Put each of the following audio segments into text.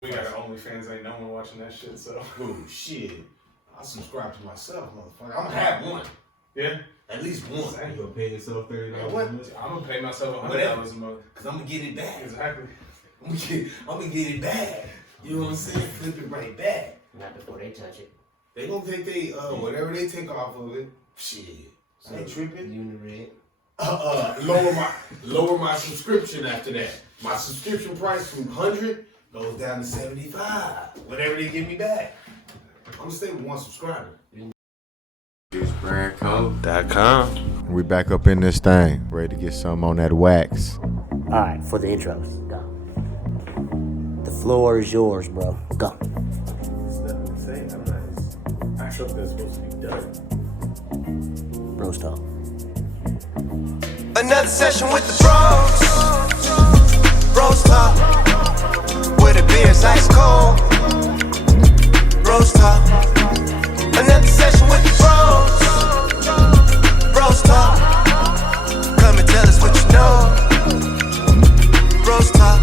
We got our OnlyFans, ain't no one watching that shit, so. Oh, shit. I subscribe to myself, motherfucker. I'm gonna have one. Yeah. At least one. You gonna pay yourself $30 a month? I'm gonna pay myself $100 a month. Cause I'm gonna get it back. Exactly. I'm gonna get it back. You know what I'm saying? Flip it right back. Not before they touch it. They gonna take they whatever they take off of it. Shit. So I ain't tripping. Uni-red. Lower my subscription after that. My subscription price from 100 goes down to 75. Whatever they give me back. I'm gonna stay with one subscriber. BrosTalk.com. We back up in this thing, ready to get some on that wax. Alright, for the intros, go. The floor is yours, bro. Go. There's nothing to say. I'm not sure if that's supposed to be done. BrosTalk. Another session with the bros talk, where the beer's ice cold. Bros talk. Another session with the bros talk. Come and tell us what you know. Bros talk.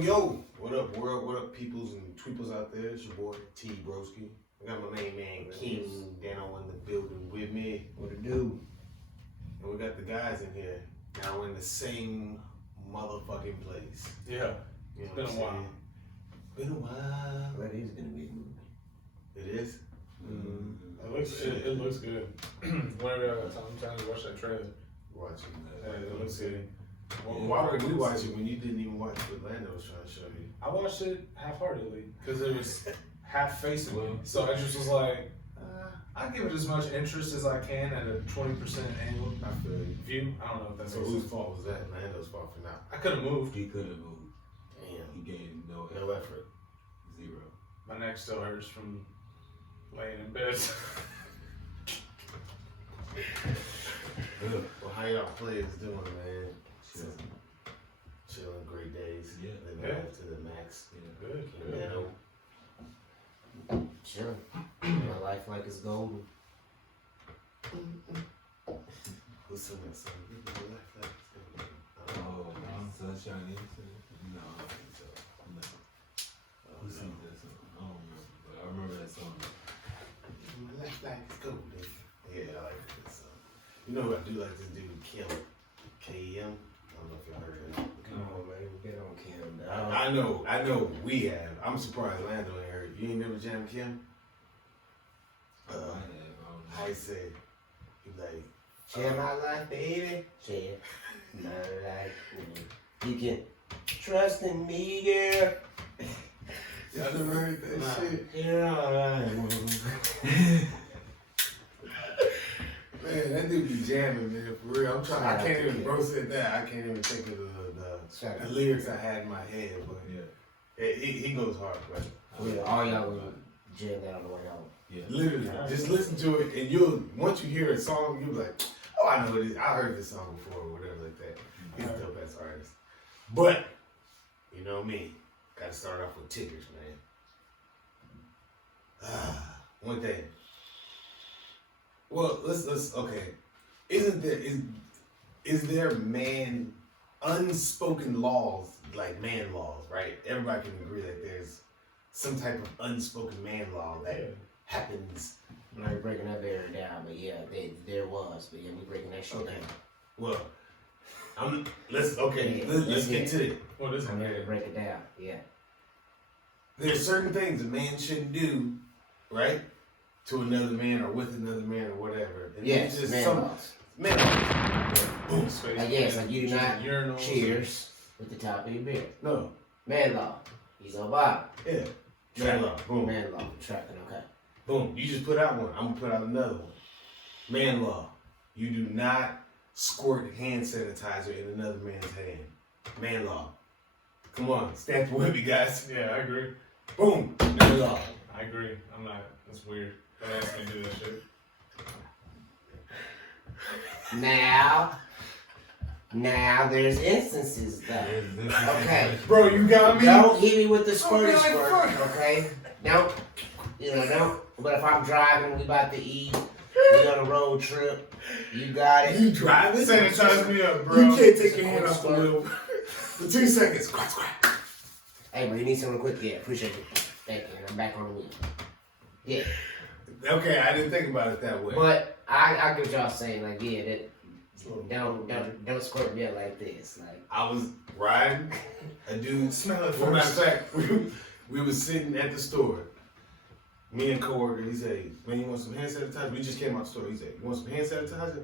Yo. What up, world? What up, peoples and tweeples out there? It's your boy, T-Broski. I got my main man, King DanO in the building with me. What it do? And we got the guys in here. Now we're in the same motherfucking place. Yeah. You know Been a while. Been a while. That is gonna be a movie. It is? It looks good. Whenever I got time, I'm trying to watch that trailer. Watching Yeah, it looks good. Well, why would we watch it when you didn't even watch what Lando was trying to show you? I watched it half-heartedly because it was half facing me. So I just was like, I give it as much interest as I can at a 20% angle. I feel you. View. I don't know if that's So whose fault was that? Lando's fault for not. I could have moved. He could have moved. Damn. He gave no effort. Zero. My neck still hurts from laying in bed. Well, how y'all players doing, man? Chilling, great days. Yeah. Living life to the max. Yeah, good. DanO. Sure. My life like it's golden. Who's singing that song? Oh, Sunshine Innocent? No, I don't think so. No. Who sings that song? I don't remember, but I remember that song. My life like it's golden. Yeah, I like that song. You know what I do like this dude, Kim. K-E-M. I don't know if y'all heard of him. Come on, man. Get on Kim. I know we have. I'm surprised Lando ain't heard. You ain't never jammed Kim? I said, he like, Share my life, baby. Share my life. You can trust in me, girl. y'all never heard that shit? You're alright. Man, that dude be jamming, man, for real. I can't even, bro said that, I can't even think of the lyrics I had in my head, but yeah, he goes hard, bro. Yeah, all y'all will jam that on the way home. Yeah. Literally, just listen to it, and once you hear a song, you'll be like, oh, I know this, I heard this song before, or whatever like that. He's a dope ass artist. But, you know me, gotta start off with tickers, man. One thing. Well, let's okay. Is there unspoken laws, like man laws, right? Everybody can agree that there's some type of unspoken man law that happens. I'm not breaking that barrier down, but yeah, there was. But yeah, we breaking that shit down. Well, let's get to it. What is it? I'm here to break it down. Yeah. There's certain things a man shouldn't do, right? To another man or with another man or whatever. And yes, just man laws. Man laws. Boom. Like, yes, like you do not cheers with the top of your beer. No. Man law. He's on bottom. Yeah. Man law. Boom. Man law. Tracking, okay. Boom. You just put out one. I'm gonna put out another one. Man law. You do not squirt hand sanitizer in another man's hand. Man law. Come on, stand with me, guys. Yeah, I agree. Boom. Man law. I agree. I'm not. That's weird. Don't ask me to do that shit. Now, Now there's instances though. Okay. Bro, you got me. Don't hit me with the squirt really squirt, fuck. okay? Don't. But if I'm driving, we about to eat, we on a road trip, you got it. You driving? Sanitize me up, bro. You can't take your hand off the wheel for 2 seconds. Squat, squat. Hey, bro, you need something quick? Yeah, appreciate it. Thank you. I'm back on the wheel. Yeah. Okay, I didn't think about it that way. But I get what y'all saying. Like, yeah, don't squirt me up like this. Like, I was riding, a dude smell it. For matter of fact, we was sitting at the store. Me and coworker, he said, "Man, you want some hand sanitizer?" We just came out the store. He said, "You want some hand sanitizer?"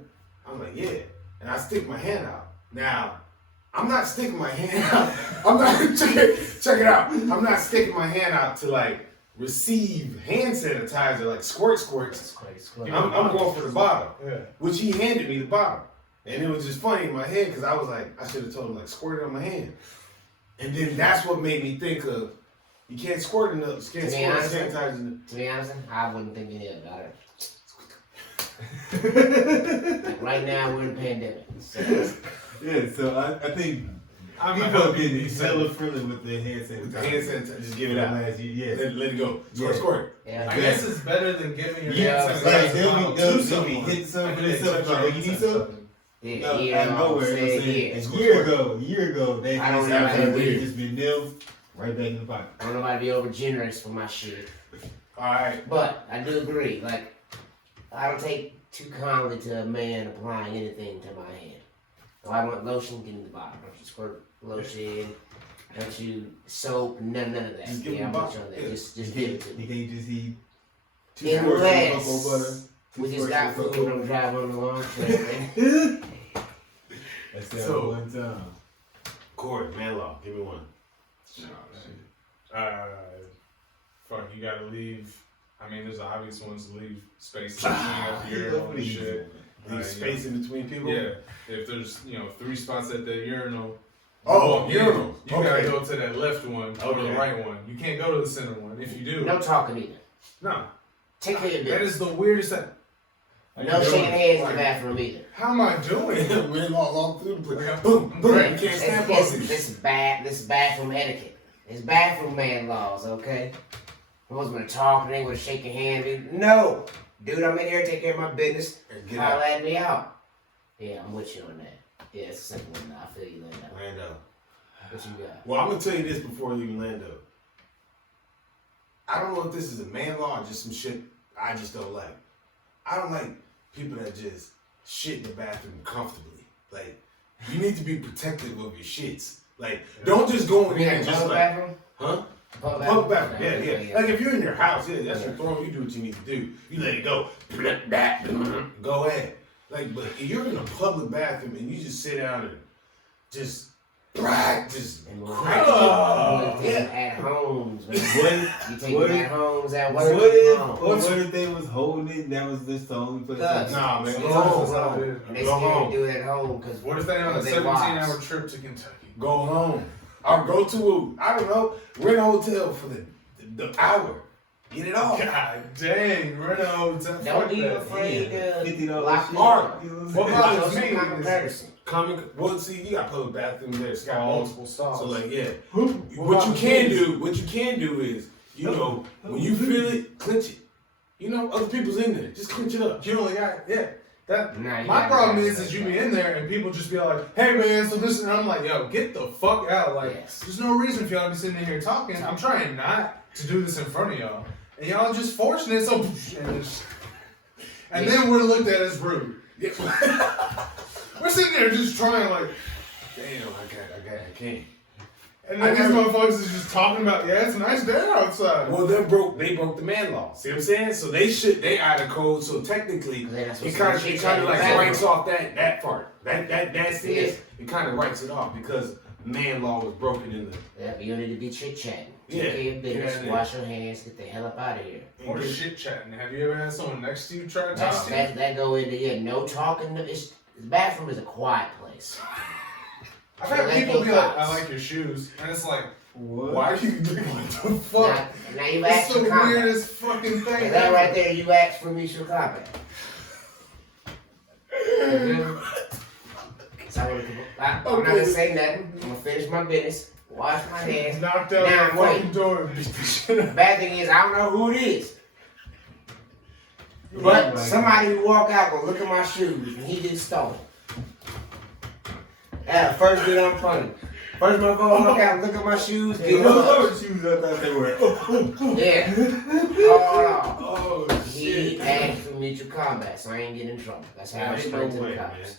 I'm like, "Yeah." And I stick my hand out. Now, I'm not sticking my hand out. I'm not check it out. I'm not sticking my hand out to like receive hand sanitizer, like squirts. I'm going for the bottle, which he handed me the bottle. And it was just funny in my head because I was like, I should have told him like squirt it on my hand. And then that's what made me think of you can't squirt enough. You can't squirt sanitizer. To be honest, I wouldn't think any about it. Like right now we're in a pandemic. So. Yeah, so I think people are being hella friendly with their hand sanitizer. Hand sanitizer, just give it out. Let Let it go. Squirt. Yeah. I guess it's better than giving your hand Like sanitizer. they'll be hitting something and stuff. Like, you need some? Yeah, Out yeah, of nowhere, say, a yeah. year ago, they I don't just been nailed right back in the pocket. I don't know how to be over generous for my shit. Alright. But I do agree, like, I don't take too kindly to a man applying anything to my hand. If I want lotion, give me the bottle. Don't you squirt lotion, don't you soap, none of that. Just give me I'm the with you bottle. on that. Yeah. Just give it to me. You can't just eat Unless we just got food and I'm driving on the long trip. That's that So- one time. Corey, man law, give me one. Fuck, you gotta leave. I mean, there's obvious ones to leave space between up urinal and shit. Leave space in between people? Yeah, if there's 3 spots at the urinal. Oh, you urinal. You gotta Okay. go to that left one or the Okay. right one. You can't go to the center one. If you do, No talking either. no. Take care of your That business. is the weirdest thing. No shaking hands in the bathroom either. How am I doing? Man law all through the place. Boom, boom. You can't stand This both. is bathroom etiquette. It's bathroom man laws, okay? I wasn't talking, they would shake your hand. Dude. No! Dude, I'm in here to take care of my business. Get Holla out. at me out. Yeah, I'm with you on that. Yeah, it's a simple one. I feel you, Lando. Lando. What you got? Well, I'm gonna tell you this before leaving Lando. I don't know if this is a man law or just some shit I just don't like. I don't like people that just shit in the bathroom comfortably. Like, you need to be protective of your shits. Like, don't just go in You there in and the just public like, bathroom? huh? Public Public bathroom, Okay, yeah. Like if you're in your house, yeah, that's your throne. You do what you need to do. You let it go. Go ahead. Like, but if you're in a public bathroom and you just sit down and just crack Yeah. At homes, man. You take What them if- at homes, at What work. if they was holding it and that was just the only place? Cuz. Nah, man. Go Go home, home. bro. And they Go scared home. to do it at home because What if they on a They 17-hour wives. trip to Kentucky? Go home. Or go to I don't know, rent a hotel for the hour. Get it off. God dang, rent a hotel. don't Fuck be that. afraid to $50 lock shit. art. You know What what I'm bothers Show me some common is courtesy. Well, see, you got public bathrooms there. It's got multiple stalls. So like, yeah. What What you can do is, when you feel it, clench it. Other people's in there. Just clench it up. You only got That Nah, you my gotta problem go. is you be in there and people just be like, "Hey man, so this," and I'm like, "Yo, get the fuck out!" Like, Yes. there's no reason for y'all to be sitting in here talking. I'm trying not to do this in front of y'all, and y'all just forcing it. So, and then we're looked at as rude. We're sitting there just trying, like, Damn, I can't. and then these motherfuckers is just talking about, "Yeah, it's a nice day outside." Well, they broke the man law. See what I'm saying? So they out of code. So technically, They're not it supposed to kind of like chit-chat. writes off that part. That's Yeah. it. It kind of writes it off because man law was broken in the. Yeah, but you don't need to be chit chatting. Yeah. Take care of your business, Yeah. wash your hands, get the hell up out of here. Or shit chatting. Have you ever had someone next to you try to That's, talk to you? that go into no talking. The bathroom is a quiet place. I've had Like people be your like, "I thoughts. like your shoes," and it's like, What? "Why are you doing what the fuck?" Now you It's ask the for comment. weirdest fucking thing. And that ever. right there, you ask for mutual comment. So I'm not gonna say nothing. I'm gonna finish my business. Wash my hands. Knocked out Now the I'm fucking waiting. door and beat the shit out. Bad thing is, I don't know who it is. But somebody who walk out gonna look at my shoes and he just stole. First get on funny. First motherfucker walk out and look at my shoes, get up. shoes I thought they were. Yeah. Hold on. Oh He shit. asked for mutual combat, so I ain't getting in trouble. That's how I Ain't explain to no the way, cops.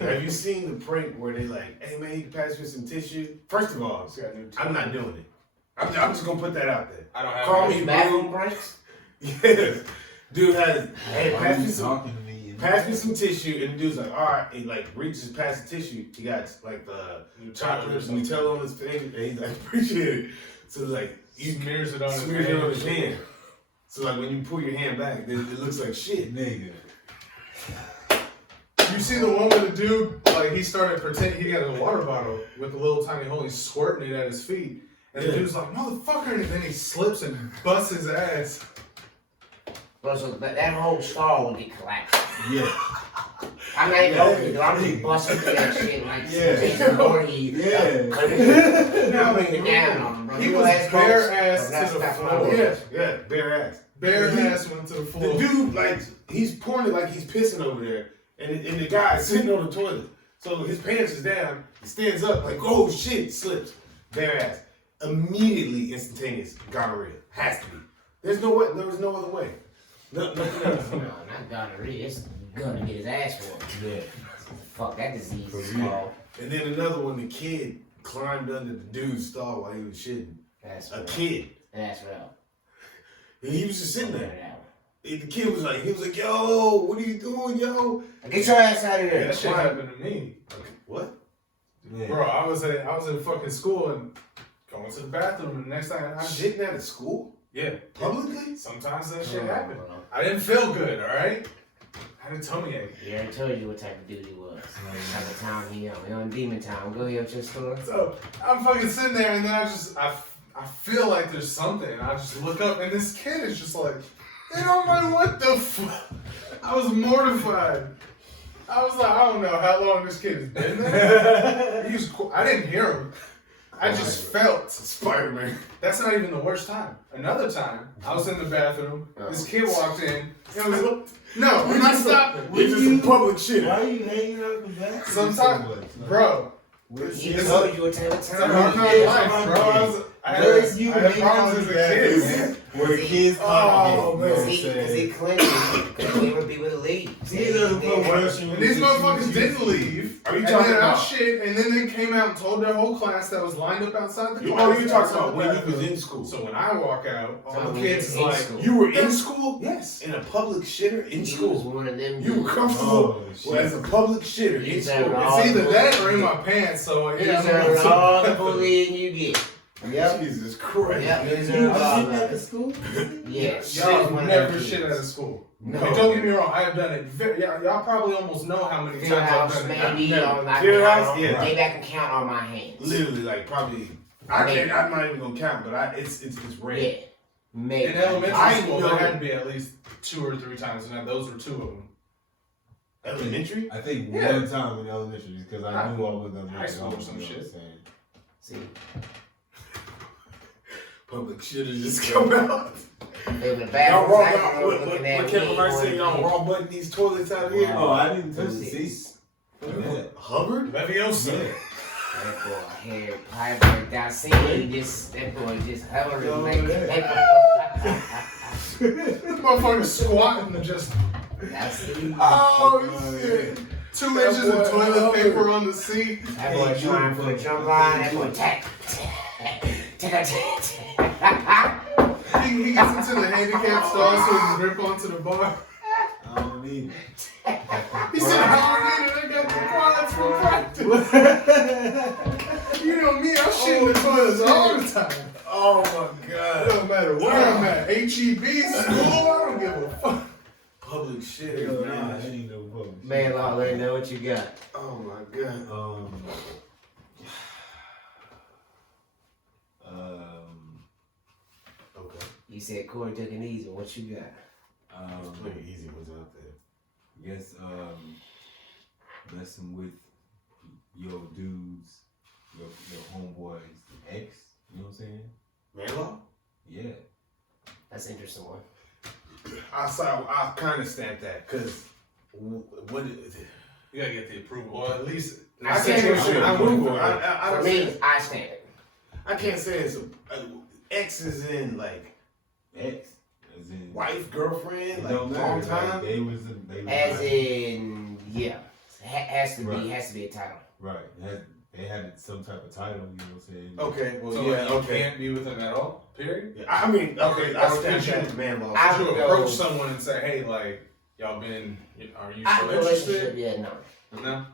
Have you seen the prank where they like, hey man, you can pass me some tissue? First of all, It's got new teeth. I'm not doing it. I'm just gonna put that out there. I don't have Call any. me Bathroom breaks? Yes. Dude has, hey, Why pass you me some. talking to me? Pass me some tissue, and the dude's like, all right. He like reaches past the tissue. He got like the chocolate Nutella on his finger, and he's like, appreciate it. So like, He smears it on his smears it on his hand. hand. So like, when you pull your hand back, it looks like shit. Nigga. You see the one with the dude, like he started pretending he got a water bottle with a little tiny hole, he's squirting it at his feet. And the dude's like, motherfucker, and then he slips and busts his ass. Bro, so that whole stall would get collapsed. Yeah. I'm not even opening it. I'm just busting through that shit like Jason Voorhees. Now, Bring it down on him, bro. he You was ass bare folks, ass that's to the not what I floor. want. Yeah, bare ass. Bare ass went to the The floor. dude, like, he's pouring it like he's pissing over there, and the guy is sitting on the toilet. So his pants is down, he stands up, like, oh shit, slips. Bare ass. Immediately instantaneous gonorrhea. Has to be. There was no other way. Nothing else. No, not gonorrhea. It's gonna get his ass for Yeah. Fuck that disease For is real. called. And then another one, the kid climbed under the dude's stall while he was shitting. That's A real. kid. That's real. And he was just sitting there. That And the kid was like, yo, what are you doing, yo? one. Get your ass out of Yeah, there. that shit happened to me. What? Yeah. Bro, I was in fucking school and going to the bathroom, and the next thing I Shitting out of school? yeah, Publicly? sometimes that shit Oh, happened. bro. I didn't feel good, alright? I had a tummy ache. He already told you what type of dude he was. What type of time he on. He on demon time. Go ahead with your story. So I'm fucking sitting there, and then I feel like there's something. And I just look up, and this kid is just like, they don't know what the fuck. I was mortified. I was like, I don't know how long this kid has been there. He was cool. I didn't hear him. I just felt Spider-Man. That's not even the worst time. Another time, I was in the bathroom. This kid walked in. It was no, we're not stopping. It's just some public shit. Why are you hanging out in the bathroom? Sometimes, so much? bro. He It's told you what type of It's a time hard he knock is. life, bro. I had You problems as a kid, man. Where the kids Oh, man. Cause he clean. Cause he would be with a lead. He doesn't put worship. And these motherfuckers didn't leave. Are you And talking then I about? shit, and then they came out and told their whole class that was lined up outside the class. Oh, you talking outside about the when you bathroom. was in school? So when I walk out, all So the we kids was is in like, school. You were in school? yes. In a public shitter in He was school? one of them. You were dudes. comfortable Oh, shit. as a public shitter in He's school? a It's either that or in my pants. So You yeah, deserve all the bullying you get. Yep. Jesus Christ. Yep, you deserve all I'm of at the it. school? Yes. Y'all one of never them shit kids. out of school. No. And don't get me wrong, I have done it. Y'all probably almost know how many Field times I've house, done it. maybe. never. I can Field count house, on- yeah. Maybe I can count on my hands. Literally, like, probably. I'm not even gonna count, but it's rare. Yeah. Maybe. In elementary I school, know- there had to be at least 2 or 3 times, and those were 2 of them. Elementary? I think Yeah. one time in elementary because I knew I was elementary. High school or some shit. See, Public shitter just come out. they were the Y'all bathroom. raw, I was what looking at Kevin me, Hart say? Y'all one raw button these toilets out here? Oh, I didn't touch the seats. Hubbard? Leviosa. That boy had pie break. I seen that boy just hovering Oh, like yeah. This motherfucker squatting and just I see. Oh, shit. 2 inches of toilet paper on the seat. That boy trying for a jump line. That boy tack. He gets into the handicap stall so he can grip onto the bar. I don't need it. He said, I don't need it, I got the quads for practice. You know me, I'm shitting the toilets all the time. Oh my It god. don't matter where I'm at. HEB, school, I don't give a fuck. Public shit. Hell Nah. nah, I ain't no public. Man, Law, let me know what you got. Oh my god. Okay. You said Corey took it easy. What you got? Plenty easy ones out there. Guess messing with your dudes, your homeboys, ex. You know what I'm saying? Man law? Yeah. That's an interesting one. I kind of stamp that because what You gotta get the approval, or at least. I can't say approval. For me, I stand it. I can't say it's ex is in like Ex. As in, wife, girlfriend, it like don't long matter. time. Like, they was As like, in, yeah, has to Right. be a title. right. They had some type of title. You know what I'm saying? Okay, well, So yeah, you okay. can't be with them at all. Period. Yeah, I mean, okay, I Or stamp could you- that man law. I Could would you go- approach someone and say, "Hey, like, y'all been? Are you I still relationship, interested?" yeah, no. No.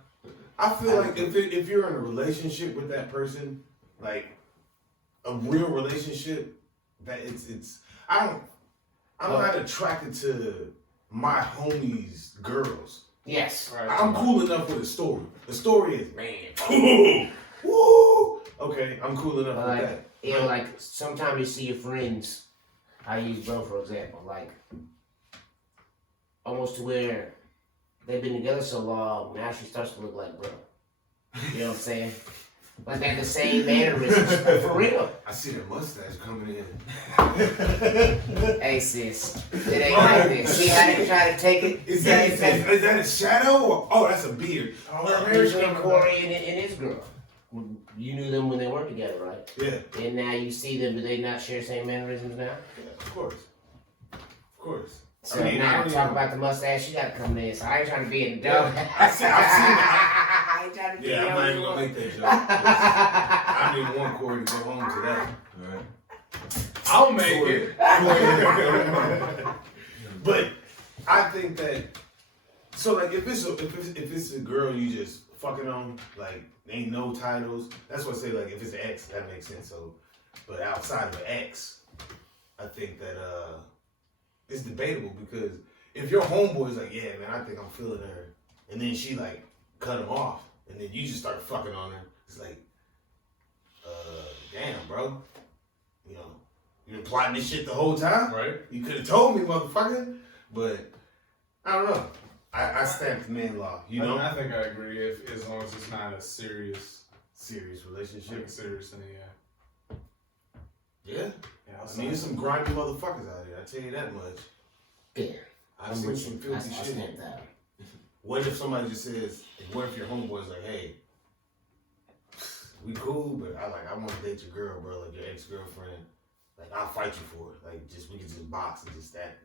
I feel like if you're in a relationship with that person, like a real relationship, that it's I'm not attracted to my homies' girls. Yes. Right. I'm cool enough with a story. The story is man, woo. Okay, I'm cool enough with that. You know, like sometimes you see your friends. I use bro for example, like almost to where they've been together so long, now she starts to look like bro. You know what I'm saying? Like they have the same mannerisms, for real. I see that mustache coming in. Hey sis, it ain't like this. See how they try to take it? Is that a shadow or that's a beard? Between Corey and his girl. You knew them when they weren't together, right? Yeah, And now you see them, do they not share the same mannerisms now? yeah, of course, of course. So I now don't talk even- about the mustache, you gotta come in. So I ain't trying to be in the dog. I've seen I ain't trying to be Yeah, I'm not even gonna make that joke. 'cause I don't even want Corey to go home to that. Right. I'll make it. But I think that so like if it's a girl you just fucking on, like ain't no titles. That's what I say, like if it's an ex, that makes sense. So but outside of an ex, I think that it's debatable because if your homeboy's like, yeah man, I think I'm feeling her, and then she like cut him off, and then you just start fucking on her, it's like damn bro. You know, you been plotting this shit the whole time? Right. You could have told me, motherfucker. But I don't know. I stamped man law. You know, I think I agree. If as long as it's not a serious relationship. serious thing, yeah. Yeah. Yeah. I mean, there's some grimy motherfuckers out here. I tell you that much. Yeah. I've seen some filthy I shit. stand that. What if somebody just says? What if your homeboy's like, hey, we cool, but I want to date your girl, bro, like your ex-girlfriend. Like I'll fight you for it. Like just we can just box and just that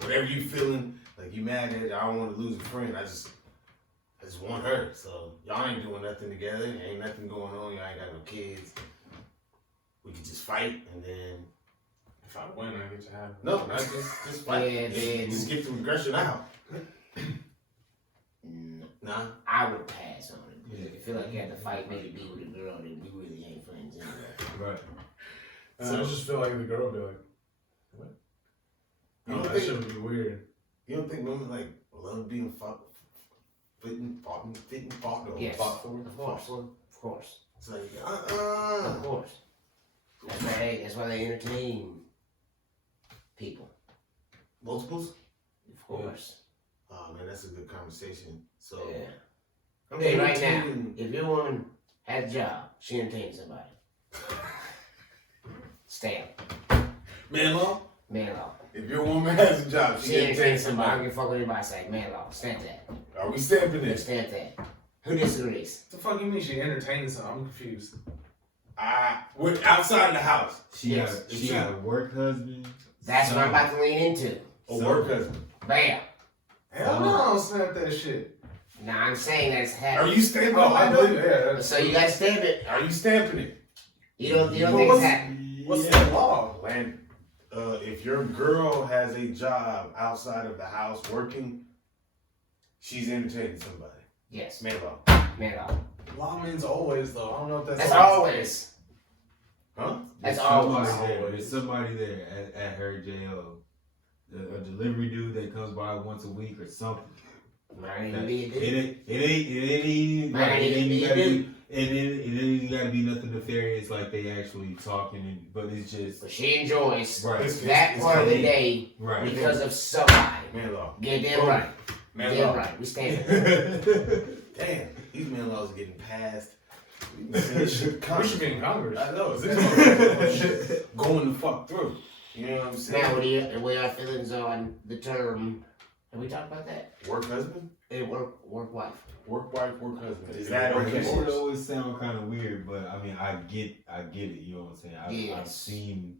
whatever you feeling, like you mad at it, I don't want to lose a friend. I just want her. So y'all ain't doing nothing together. Ain't nothing going on. Y'all ain't got no kids. We can just fight and then If I win, I get to have it. no, not just fight. Yeah, then Just get the aggression out. mm, Nah. I would pass on it. Because if you feel like you have to fight, maybe be with a girl, then we really ain't friends anyway. Right. So I just feel like the girl would be like, "What? You Oh, don't that think- shit would be weird." You don't think women like love being fit and fought or Yes. fought for? Of course. Of course. It's like Of course. That's why they entertain people. multiples. Of course. Oh man, that's a good conversation. So Yeah. I'm telling you right now, entertaining- if your woman has a job, she entertains somebody. Stamp. man law. Man law. If your woman has a job, She she entertains entertains somebody. I don't somebody. give a fuck what anybody say. Man law. Stamp that. Are we stamping this? Stamp that. Who disagrees? What the fuck you mean she entertains? I'm confused. We're outside of the house. She Yes. got a work husband. That's what I'm son. about to lean into. A work husband. Bam. Hell no, I don't snap that shit. Now I'm saying that's Are happening. you stamping Oh, I it? believe it. So you gotta stamp it. Are you stamping it? You don't But think it's what's- happening? What's the law? When if your girl has a job outside of the house working, she's entertaining somebody. Yes. Man law. Man law. Law means always though. I don't know if that's That's always. Huh? That's There's always. somebody there. There's somebody there at her jail. A delivery dude that comes by once a week or something. Might even be a It dude. ain't even Might right. even be a dude. It ain't gotta be nothing nefarious like they actually talking, but it's just But she enjoys right, that part of the clean. day right. because of somebody. Man law. Get them right. Man Get law. right. We stand it. Damn, these man laws laws getting passed. This shit We should be in Congress. I know. Shit going the fuck through. You know what I'm saying? Now, what are your feelings on the term? Have we talked about that? Work husband? Work wife. Work wife, work husband. Is that It okay? would always sound kind of weird, but I mean, I get it. You know what I'm saying? I've Yes. seen,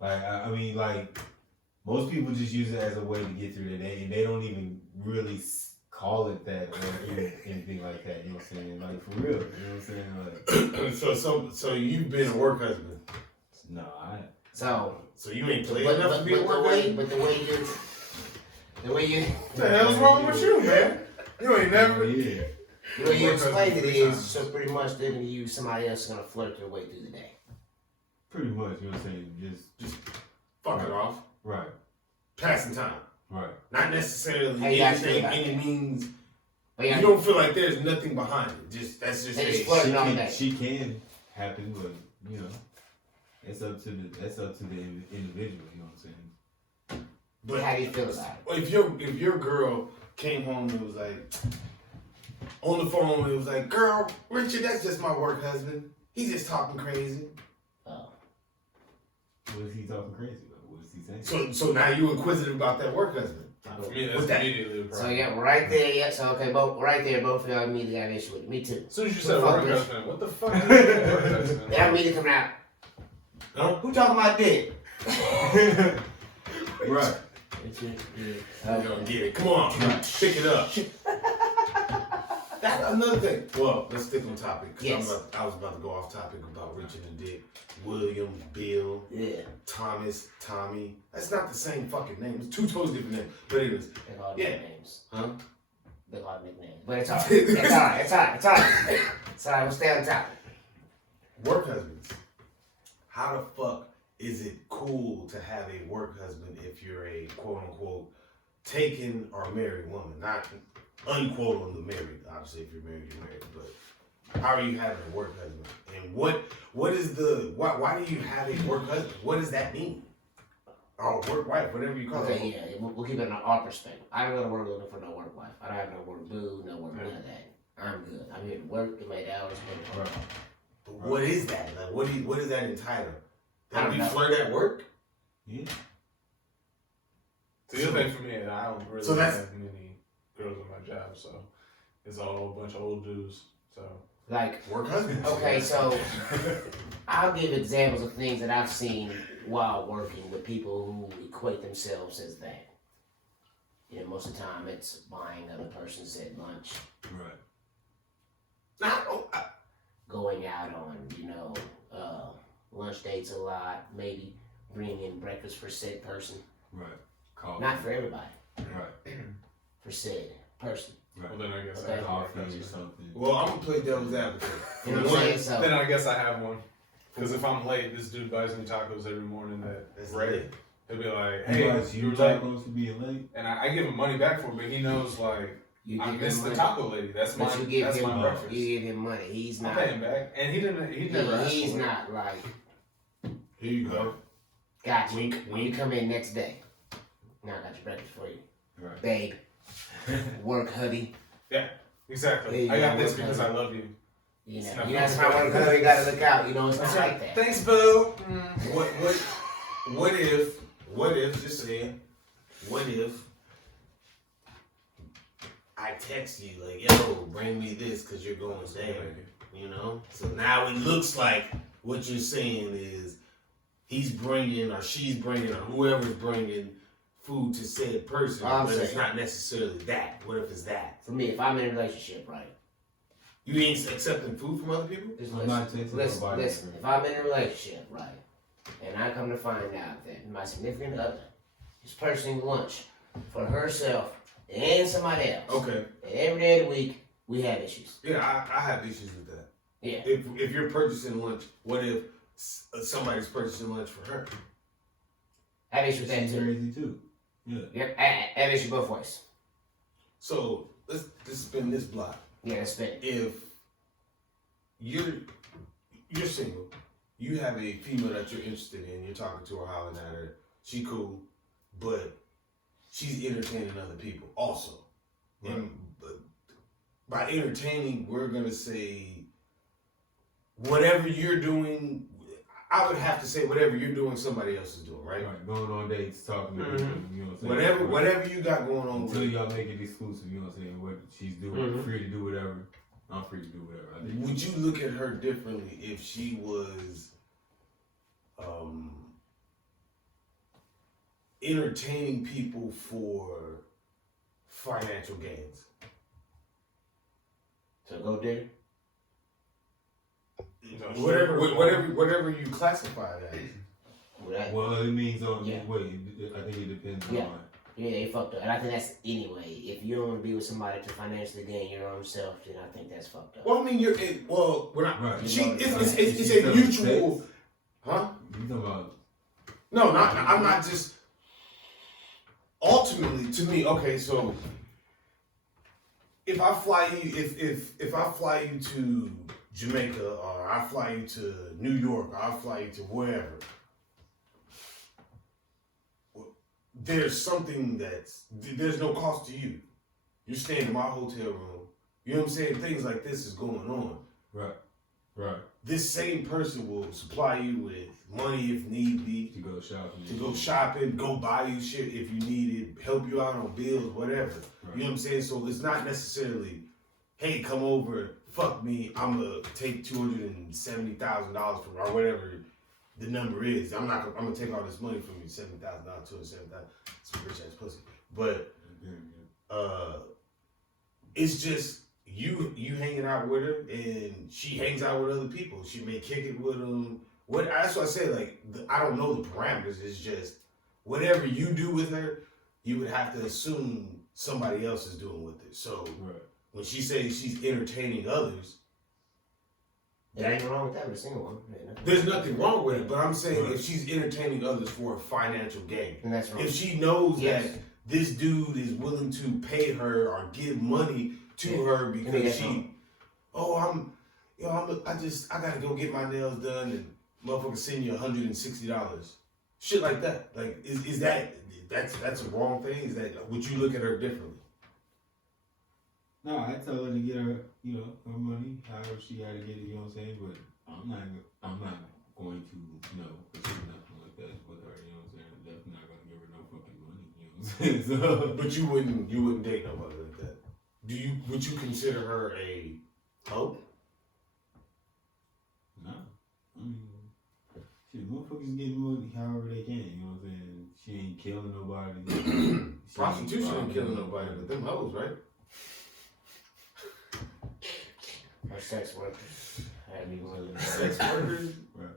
like, I mean, like, most people just use it as a way to get through their day, and they don't even really call it that or anything like that. You know what I'm saying? Like, for real. You know what I'm saying? Like, So you've been a work husband. no, So you ain't played But, enough to be a work husband? the way you What the hell's wrong with you, man? You ain't never. yeah. the way you Work explain husband it 3 is times. so pretty much they're gonna use somebody else gonna flirt their way through the day. Pretty much, you know what I'm saying? Just Fuck it off. right, Passing time. right. Not necessarily How you guys feel anything, about any that? means. But yeah, You don't feel like there's nothing behind it. That's just They just a flirt. Flirting all day. She can happen, but you know, it's up to the individual. You know what I'm saying? But how do you feel about it? if your girl came home and was like on the phone, it was like, girl, Richard, that's just my work husband. He's just talking crazy. Oh. What is he talking crazy about? What is he saying? So now you inquisitive about that work husband. For me, that's With that- immediately a So problem. yeah, right there, yeah. So okay, right there, both of y'all immediately got an issue with it. Me too. As soon as you said Fuck work this. husband, what the fuck is a work husband? That immediately coming out. No? Who talking about dick? Right. You don't get it. Come on, pick it up. That's another thing. Well, let's stick on topic. 'Cause Yes. I was about to go off topic about Richard and Dick, William, Bill, Yeah. Thomas, Tommy. That's not the same fucking name. It's two totally different names. But anyways, They're all Yeah. nicknames. huh? They're all nicknames. But it's alright. It's alright. It's alright. It's alright. It's alright. We'll stay on topic. Work husbands. How the fuck is it cool to have a work husband if you're a quote unquote taken or married woman? Not unquote on the married. Obviously, if you're married, you're married. But how are you having a work husband? And what is the why do you have a work husband? What does that mean? Or work wife, whatever you call Okay, it. yeah. We'll keep it in our perspective. I don't go to work looking for no work wife. I don't have no work boo, no work none of that. I'm good. I'm here to work, get my hours, get it Right. But what is that? Like, what is that entitled? I That don't we know. flirt at work? Yeah. The other thing for me, I don't really So that's- have many girls in my job, so it's all a bunch of old dudes. So Like, Work husbands. okay, so I'll give examples of things that I've seen while working with people who equate themselves as that. You know, most of the time it's buying other person's at lunch, Right. going out on, lunch dates a lot, maybe bringing in breakfast for said person. Right. Coffee. Not for everybody, Right. for said person. Right. well, then I guess Okay. I have a work Coffee or husband. something. Well, I'm gonna play devil's advocate. You know what I'm saying? So, Then I guess I have one. Because if I'm late, this dude buys me tacos every morning That's that ready. lit. He'll be like, Hey, hey, guys, you you were late. tacos for being late? And I give him money back for it, but he knows, like, you I give missed him the money. taco lady. That's my, But you give that's him my money. breakfast. You give him money. He's I not. pay him back. And he never asked He's for it. not like, Here you go. gotcha. Wink, When wink. you come in next day, now I got your breakfast for you, Right. babe. Work hoodie. Exactly. Yeah, I got yeah, this okay. because I love you. You It's know, not that's gonna my be work bad. hoodie. You gotta look out. You know, it's not like that. Thanks, boo. What if, just saying, what if I text you like, yo, bring me this because you're going there, you know? So now it looks like what you're saying is he's bringing or she's bringing or whoever's bringing food to said person, I'm but it's saying- not necessarily that. What if it's that? For me, if I'm in a relationship, right? You ain't accepting food from other people? Just I'm listen, not texting listen, nobody. listen. If I'm in a relationship, right, and I come to find out that my significant other is purchasing lunch for herself and somebody else, Okay. and every day of the week we have issues. Yeah, I have issues with that. Yeah. If you're purchasing lunch, what if somebody's purchasing lunch for her? I have issues with that She's too. crazy too. Yeah. Yep, I have issues both ways. So let's spin this block. Yeah, that's fair. If you're single, you have a female that you're interested in, you're talking to her, hollering at her, she cool, but she's entertaining other people also. Right. And, by entertaining, we're gonna say whatever you're doing. I would have to say whatever you're doing, somebody else is doing, right? Right, going on dates, talking to people, you know what I'm saying? Whatever you got going on. Until y'all make it exclusive, you know what I'm saying? What she's doing, free to do whatever. I'm free to do whatever. I think. Would you look at her differently if she was entertaining people for financial gains? So go there. Whatever you classify that as. Well, it means on Yeah. wait. I think it depends Yeah. on. Yeah, they fucked up. And I think that's anyway. If you don't want to be with somebody to financially gain your own self, then I think that's fucked up. Well, I mean, we're not. Right. It's a She's mutual. sex. Huh? You talking about? No, I'm not just. Ultimately, to me, okay, so if I fly you, if I fly you to Jamaica, or I fly you to New York, or I fly you to wherever, there's something there's no cost to you. You're staying in my hotel room. You know what I'm saying? Things like this is going on. Right. This same person will supply you with money if need be. To go shopping. Go buy you shit if you need it, help you out on bills, whatever. Right. You know what I'm saying? So it's not necessarily, hey, come over, fuck me, I'm gonna take $270,000 from, or whatever the number is. I'm gonna take all this money from you, $70,000, $270,000. It's a rich ass pussy. But it's just you hanging out with her, and she hangs out with other people. She may kick it with them. That's what I say. Like, I don't know the parameters. It's just whatever you do with her, you would have to assume somebody else is doing with it. So when she says she's entertaining others, There ain't wrong with that with a single one. there's nothing wrong with it. But I'm saying if she's entertaining others for a financial gain, And that's wrong. if she knows that this dude is willing to pay her or give money to her because I gotta go get my nails done, and motherfucker send you $160, shit like that. Like, is that's a wrong thing? Is that, would you look at her differently? No, I tell her to get her, her money, however she got to get it, you know what I'm saying? But I'm not going to, pursue nothing like that with her, you know what I'm saying? I'm definitely not going to give her no fucking money, you know what I'm saying? So, but you wouldn't date nobody like that. Would you consider her a hoe? no. I mean, shit, motherfuckers getting money however they can, you know what I'm saying? She ain't killing nobody. Prostitution ain't killing nobody, but them hoes, right? Or sex workers. Sex workers, Right.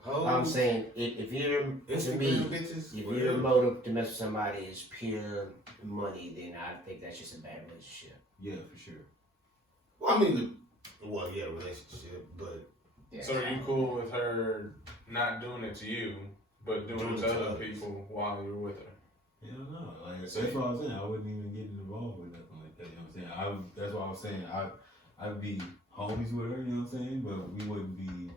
hoes. I'm saying if you're Instagram bitches, if your motive to mess with somebody is pure money, then I think that's just a bad relationship. Yeah, for sure. Well, I mean, relationship, but Yeah. So are you cool with her not doing it to you, but doing it to other people while you're with her? Hell no. Like, that's what I was saying. I wouldn't even get involved with nothing like that, you know what I'm saying? That's what I was saying. I'd be homies with her, you know what I'm saying? But we wouldn't be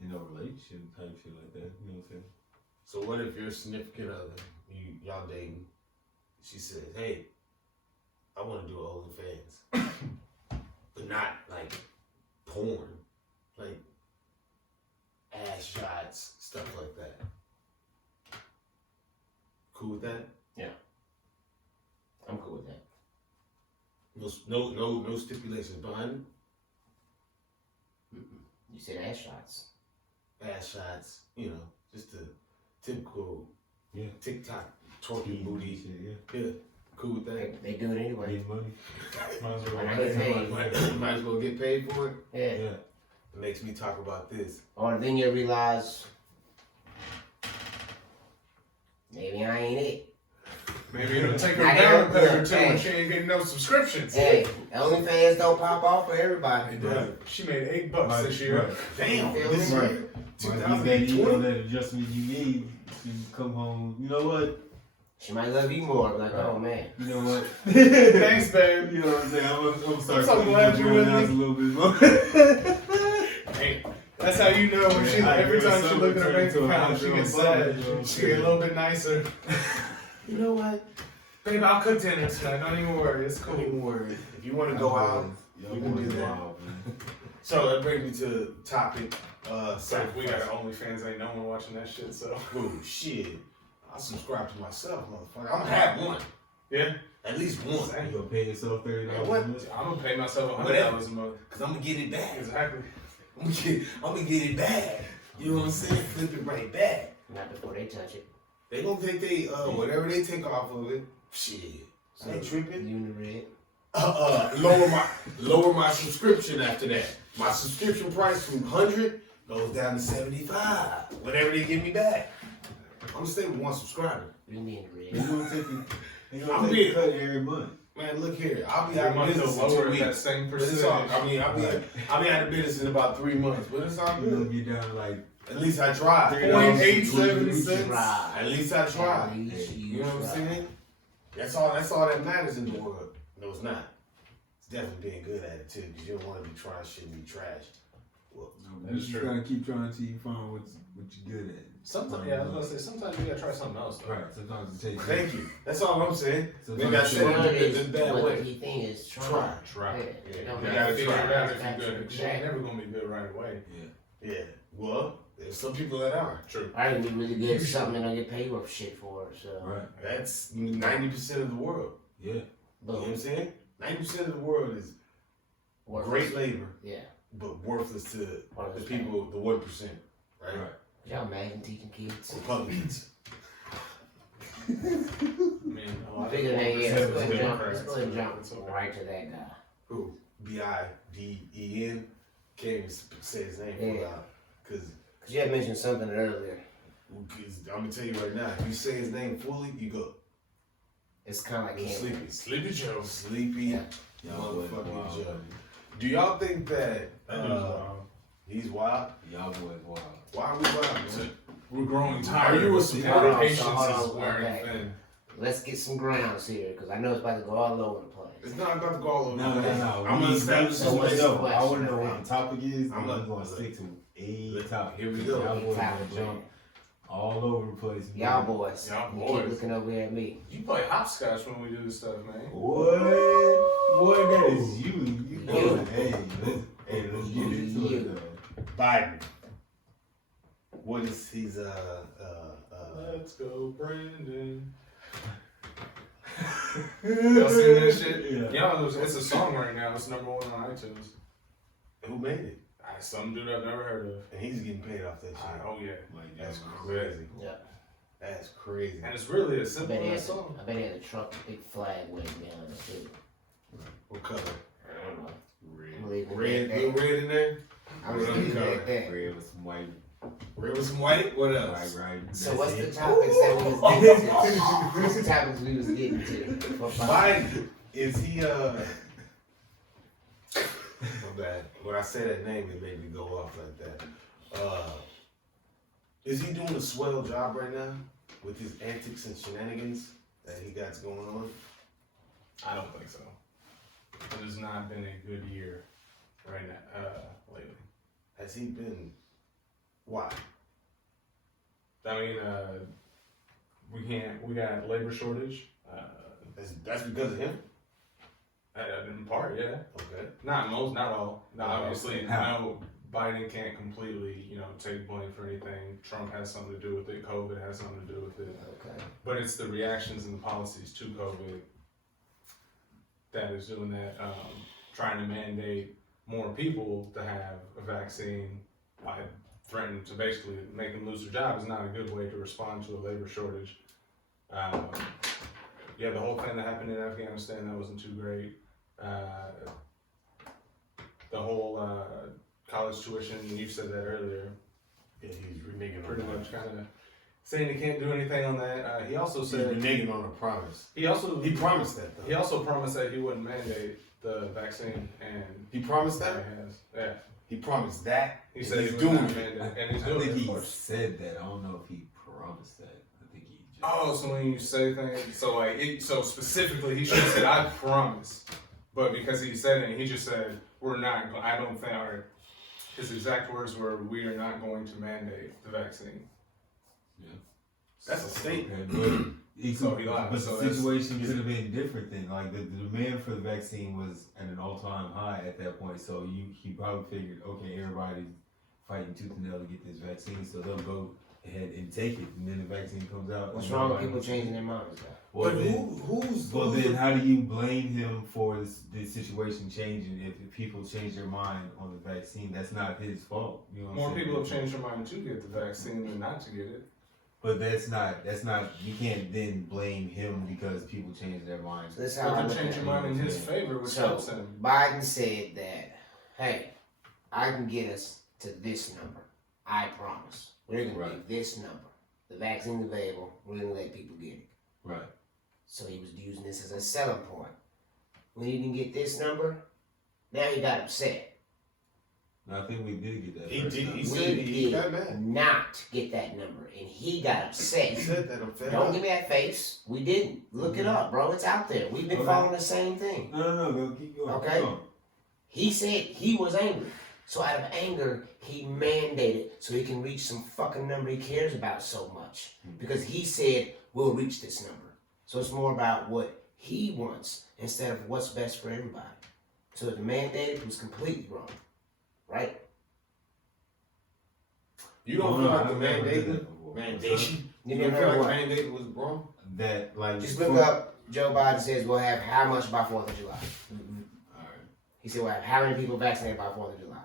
in a relationship type shit like that, you know what I'm saying? so what if your significant other, y'all dating, she says, hey, I want to do OnlyFans, but not like porn, like ass shots, stuff like that. Cool with that? I'm cool with that. No stipulations behind it. You said ass shots. Ass shots, just the typical TikTok twerking booty. Shit, Yeah, cool with that. They do it anyway. Get money. Might as well When I get get paid. Might as well get paid for it. Yeah. Yeah. It makes me talk about this. Or then you realize maybe I ain't it. Maybe it'll take her I down a don't- peg or two hey. when she ain't getting no subscriptions. Hey, OnlyFans don't pop off for everybody. Right. She made $8 this year. Right. Damn, Feel this me? year, Might get that 2020. that adjustment you need to come home. You know what? She might love you more. Like, oh man. You know what? Thanks, babe. You know what I'm saying? I'm gonna start I'm so glad you're with a me. little bit more. Hey, that's how you know when she every time she look at her bank account, she gets sad. She get a little bit nicer. You know what? Babe, I'll cook dinner tonight. Don't even worry. It's cool. Don't even worry. If you want to go out, you can do that. So that brings me to the topic. So if we got OnlyFans, ain't no one watching that shit, so. Oh, shit. I'll subscribe to myself, motherfucker. I'm gonna have one. Yeah. At least one. You gonna pay yourself $30 a What? month? I'm gonna pay myself $100 Whatever. a month. Cause I'm gonna get it back. Exactly. I'm gonna get it back. You know what I'm saying? Flip it right back. Not before they touch it. They gonna take they whatever they take off of it. Shit. I ain't tripping. Unired. Lower my subscription after that. My subscription price from 100 goes down to 75. Whatever they give me back. I'm gonna stay with one subscriber. Unired. They gonna take I'm a being- cut every month. Man, look here. I'll be They out of want to business in lower 2 that weeks. same But it's all, percentage. I'll be out of business in about 3 months. But it's all You gonna good. get down to like At least I tried. $0.87. Try. At least I tried. At least You know what I'm try. saying? That's all that matters in the world. No, it's not. It's definitely being good at it too, because you don't want to be trying shit and be trash. Well, That you is just true. gotta keep trying until you find what you're good at. Sometimes, yeah, I was gonna say, sometimes you gotta try something else, though. Right. Sometimes it takes. thank you. That's all I'm saying. Sometimes Maybe I you said One it is, in a bad but way. the key thing is try. Try. Try. Yeah. Yeah. It don't You You gotta gotta figure try. it out if That's you're good. She ain't never gonna be good right away. Yeah. Yeah. Well, there's some people that are. True. I can be really good at something and don't get paid worth shit for it, so. Right. That's 90% of the world. Yeah. You know what I'm Boom. saying? 90% of the world is Worthless. great labor, Yeah. but worthless to the Worthless people, the 1%. Right? Right. Y'all imagine teaching kids? Republicans. I mean, a lot of Bigger than yeah, let's go ahead and jump. Democrats, Let's go ahead and jump it's okay. right to that guy. Who? Biden. Can't even say his name Yeah. for loud. Because Cause you had mentioned something earlier. I'm going to tell you right now, if you say his name fully, you go It's kind of like you're camping. sleepy. Sleepy Joe. Sleepy Yeah. Y'all boys motherfucking wild. Joe. Do y'all think that That dude's wild. he's wild? Y'all boys wild. Why are we wild, man? We're growing tired. Are you a Our supporter? patience Hold on, is wearing okay. thin. Let's get some grounds here, cause I know it's about to go all over the place. It's not about to go all over. No. I'm going to establish So some what's ways the up. question? I want to know what the topic is. I'm I'm not- going to stick to a topic. Here we go. Y'all boys Topic, gonna jump all over the place. Y'all boys. Y'all You boys. keep looking over here at me. You play hopscotch when we do this stuff, man. What? Boy, that is you. You know You. it. Let's get into it You. though. Biden. What is he's Let's go, Brandon. Y'all seen that shit? Yeah. Y'all, it's a song right now. It's #1 on iTunes. who made it? Some dude I've never heard of. And he's getting paid off that shit. Oh yeah, Like That's that. crazy. Yeah. That's crazy. and it's really a I simple bet he ass has song. I bet he has a truck, big flag waving down the too. What color? I don't know. I'm Red. leaving Red, it at little that. red in there? I'm just leaving it at that. Red with some white. Red with some white? What else? Right. So That's what's it. the topics that we was getting to? What's the topics we was getting to? For Biden, is he my bad. When I say that name, it made me go off like that. Is he doing a swell job right now with his antics and shenanigans that he got going on? I don't think so. It has not been a good year right now, lately. Has he been? Why? I mean, we got labor shortage. That's because of him? In part, yeah. Okay. Not all. No, obviously, How? no. Biden can't completely, take blame for anything. Trump has something to do with it. COVID has something to do with it. Okay. But it's the reactions and the policies to COVID that is doing that. Trying to mandate more people to have a vaccine by threatening to basically make them lose their job is not a good way to respond to a labor shortage. The whole thing that happened in Afghanistan, that wasn't too great. The whole college tuition, you said that earlier, Yeah, he's reneging pretty on much kind of saying he can't do anything on that. He also He's said reneging on a promise. he promised that though. He also promised that he wouldn't mandate the vaccine, and He promised he that? has. Yeah, He promised that. he and said he's he doing would not it. mandate, and he's I doing think it. he Of course. said that. I don't know if he promised that. I think he just. Oh, so when you say things, so specifically, he should have said, "I promise," but because he said it, he just said, "We're not." I don't think. Or his exact words were, "We are not going to mandate the vaccine." Yeah. That's a statement. Okay, So he lied. But So the situation could have been different then. Like the demand for the vaccine was at an all-time high at that point. So he probably figured, okay, everybody's fighting tooth and nail to get this vaccine, so they'll go ahead and take it, and then the vaccine comes out. What's wrong with people changing their minds, though? Well, But then, then how do you blame him for this situation changing if people change their mind on the vaccine? That's not his fault. You know what More I'm saying? people have changed their mind to get the vaccine than not to get it. But that's not, you can't then blame him because people change their minds. So that's how I But look they change at your it. mind in his favor, which So helps him. Biden said that, hey, I can get us to this number. I promise. We're gonna Right. get this number. The vaccine's available. We're gonna let people get it. Right. So he was using this as a selling point. When he didn't get this number, now he got upset. No, I think we did get that. He first did. time. He We said he got did mad. not get that number, and he got upset. He said that. I'm fed Don't up. give me that face. We didn't. Look it up, bro. It's out there. We've been Okay. following the same thing. No, go keep going. Okay. Keep going. He said he was angry. So out of anger, he mandated so he can reach some fucking number he cares about so much. Because he said, we'll reach this number. So it's more about what he wants instead of what's best for everybody. So the mandate was completely wrong. Right? You don't Oh, feel no, like I've the never heard mandate, that before. mandation. You You don't never feel heard like what? mandate was wrong? That like Just look up Joe Biden says we'll have how much by 4th of July. Alright. He said we'll have how many people vaccinated by 4th of July.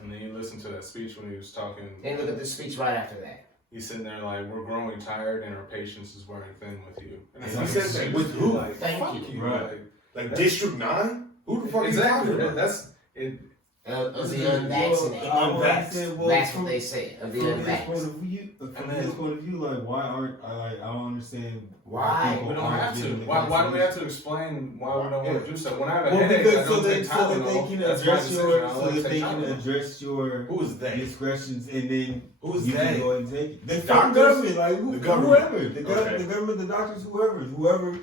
And then you listen to that speech when he was talking. Then look at the speech right after that. He's sitting there like, we're growing tired and our patience is wearing thin with you. And He like, said that with who? Like, Thank fuck you. Right. Like, Like District 9? Who the fuck exactly. are you talking about? That's it. Of the unvaccinated. That's what they say. Of the From his point unvaccinated. of view, And from then- his point of view, like why aren't I don't understand Why? people We don't aren't have to. getting the Why do we have vaccination. to explain why we don't want to do so? When I have a Well, headache, because I don't take so that they Tylenol. can That's my address decision. your I so only that take they can Tylenol. address your Who is they? discretions and then Who's you they? can go ahead and take it. The Doctors? government, like The government. whoever, the Okay. government, the doctors, whoever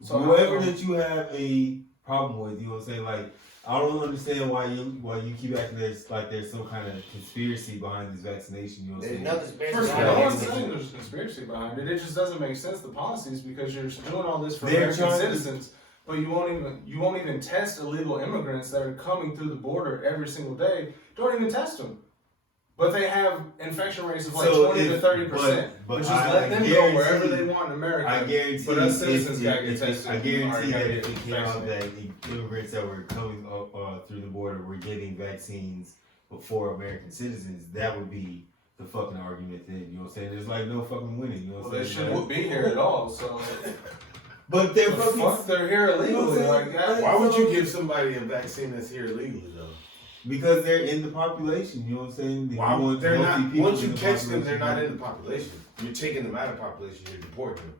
So whoever how- that you have a problem with, you know what I'm saying? Like I don't understand why you keep acting like there's some kind of conspiracy behind this vaccination. You know what I'm There's saying? no conspiracy. First of Yeah, all, no yeah, one's yeah. saying there's a conspiracy behind it. It just doesn't make sense, the policies, because you're doing all this for They're American trying to- citizens, but you won't even test illegal immigrants that are coming through the border every single day. Don't even test them. But they have infection rates of like So 20 to if- 30%. but Which just I let them go guarantee- wherever they want in America. I guarantee But us citizens if- gotta get if- tested. I guarantee Or that gotta if get it came out vaccinated. that the immigrants that were coming through the border were getting vaccines before American citizens, that would be the fucking argument then. You know what I'm saying? There's like no fucking winning. You know Well, what I'm they saying? shouldn't be here at all, so. But they're The fucking. fuck, they're here You know what illegally. I'm Like saying? that. Why would you give somebody a vaccine that's here illegally though? Because they're in the population. You know what I'm saying? You Why want they're healthy not? people Once you in the catch them, they're population. not in the population. You're taking them out of the population. You're deporting them.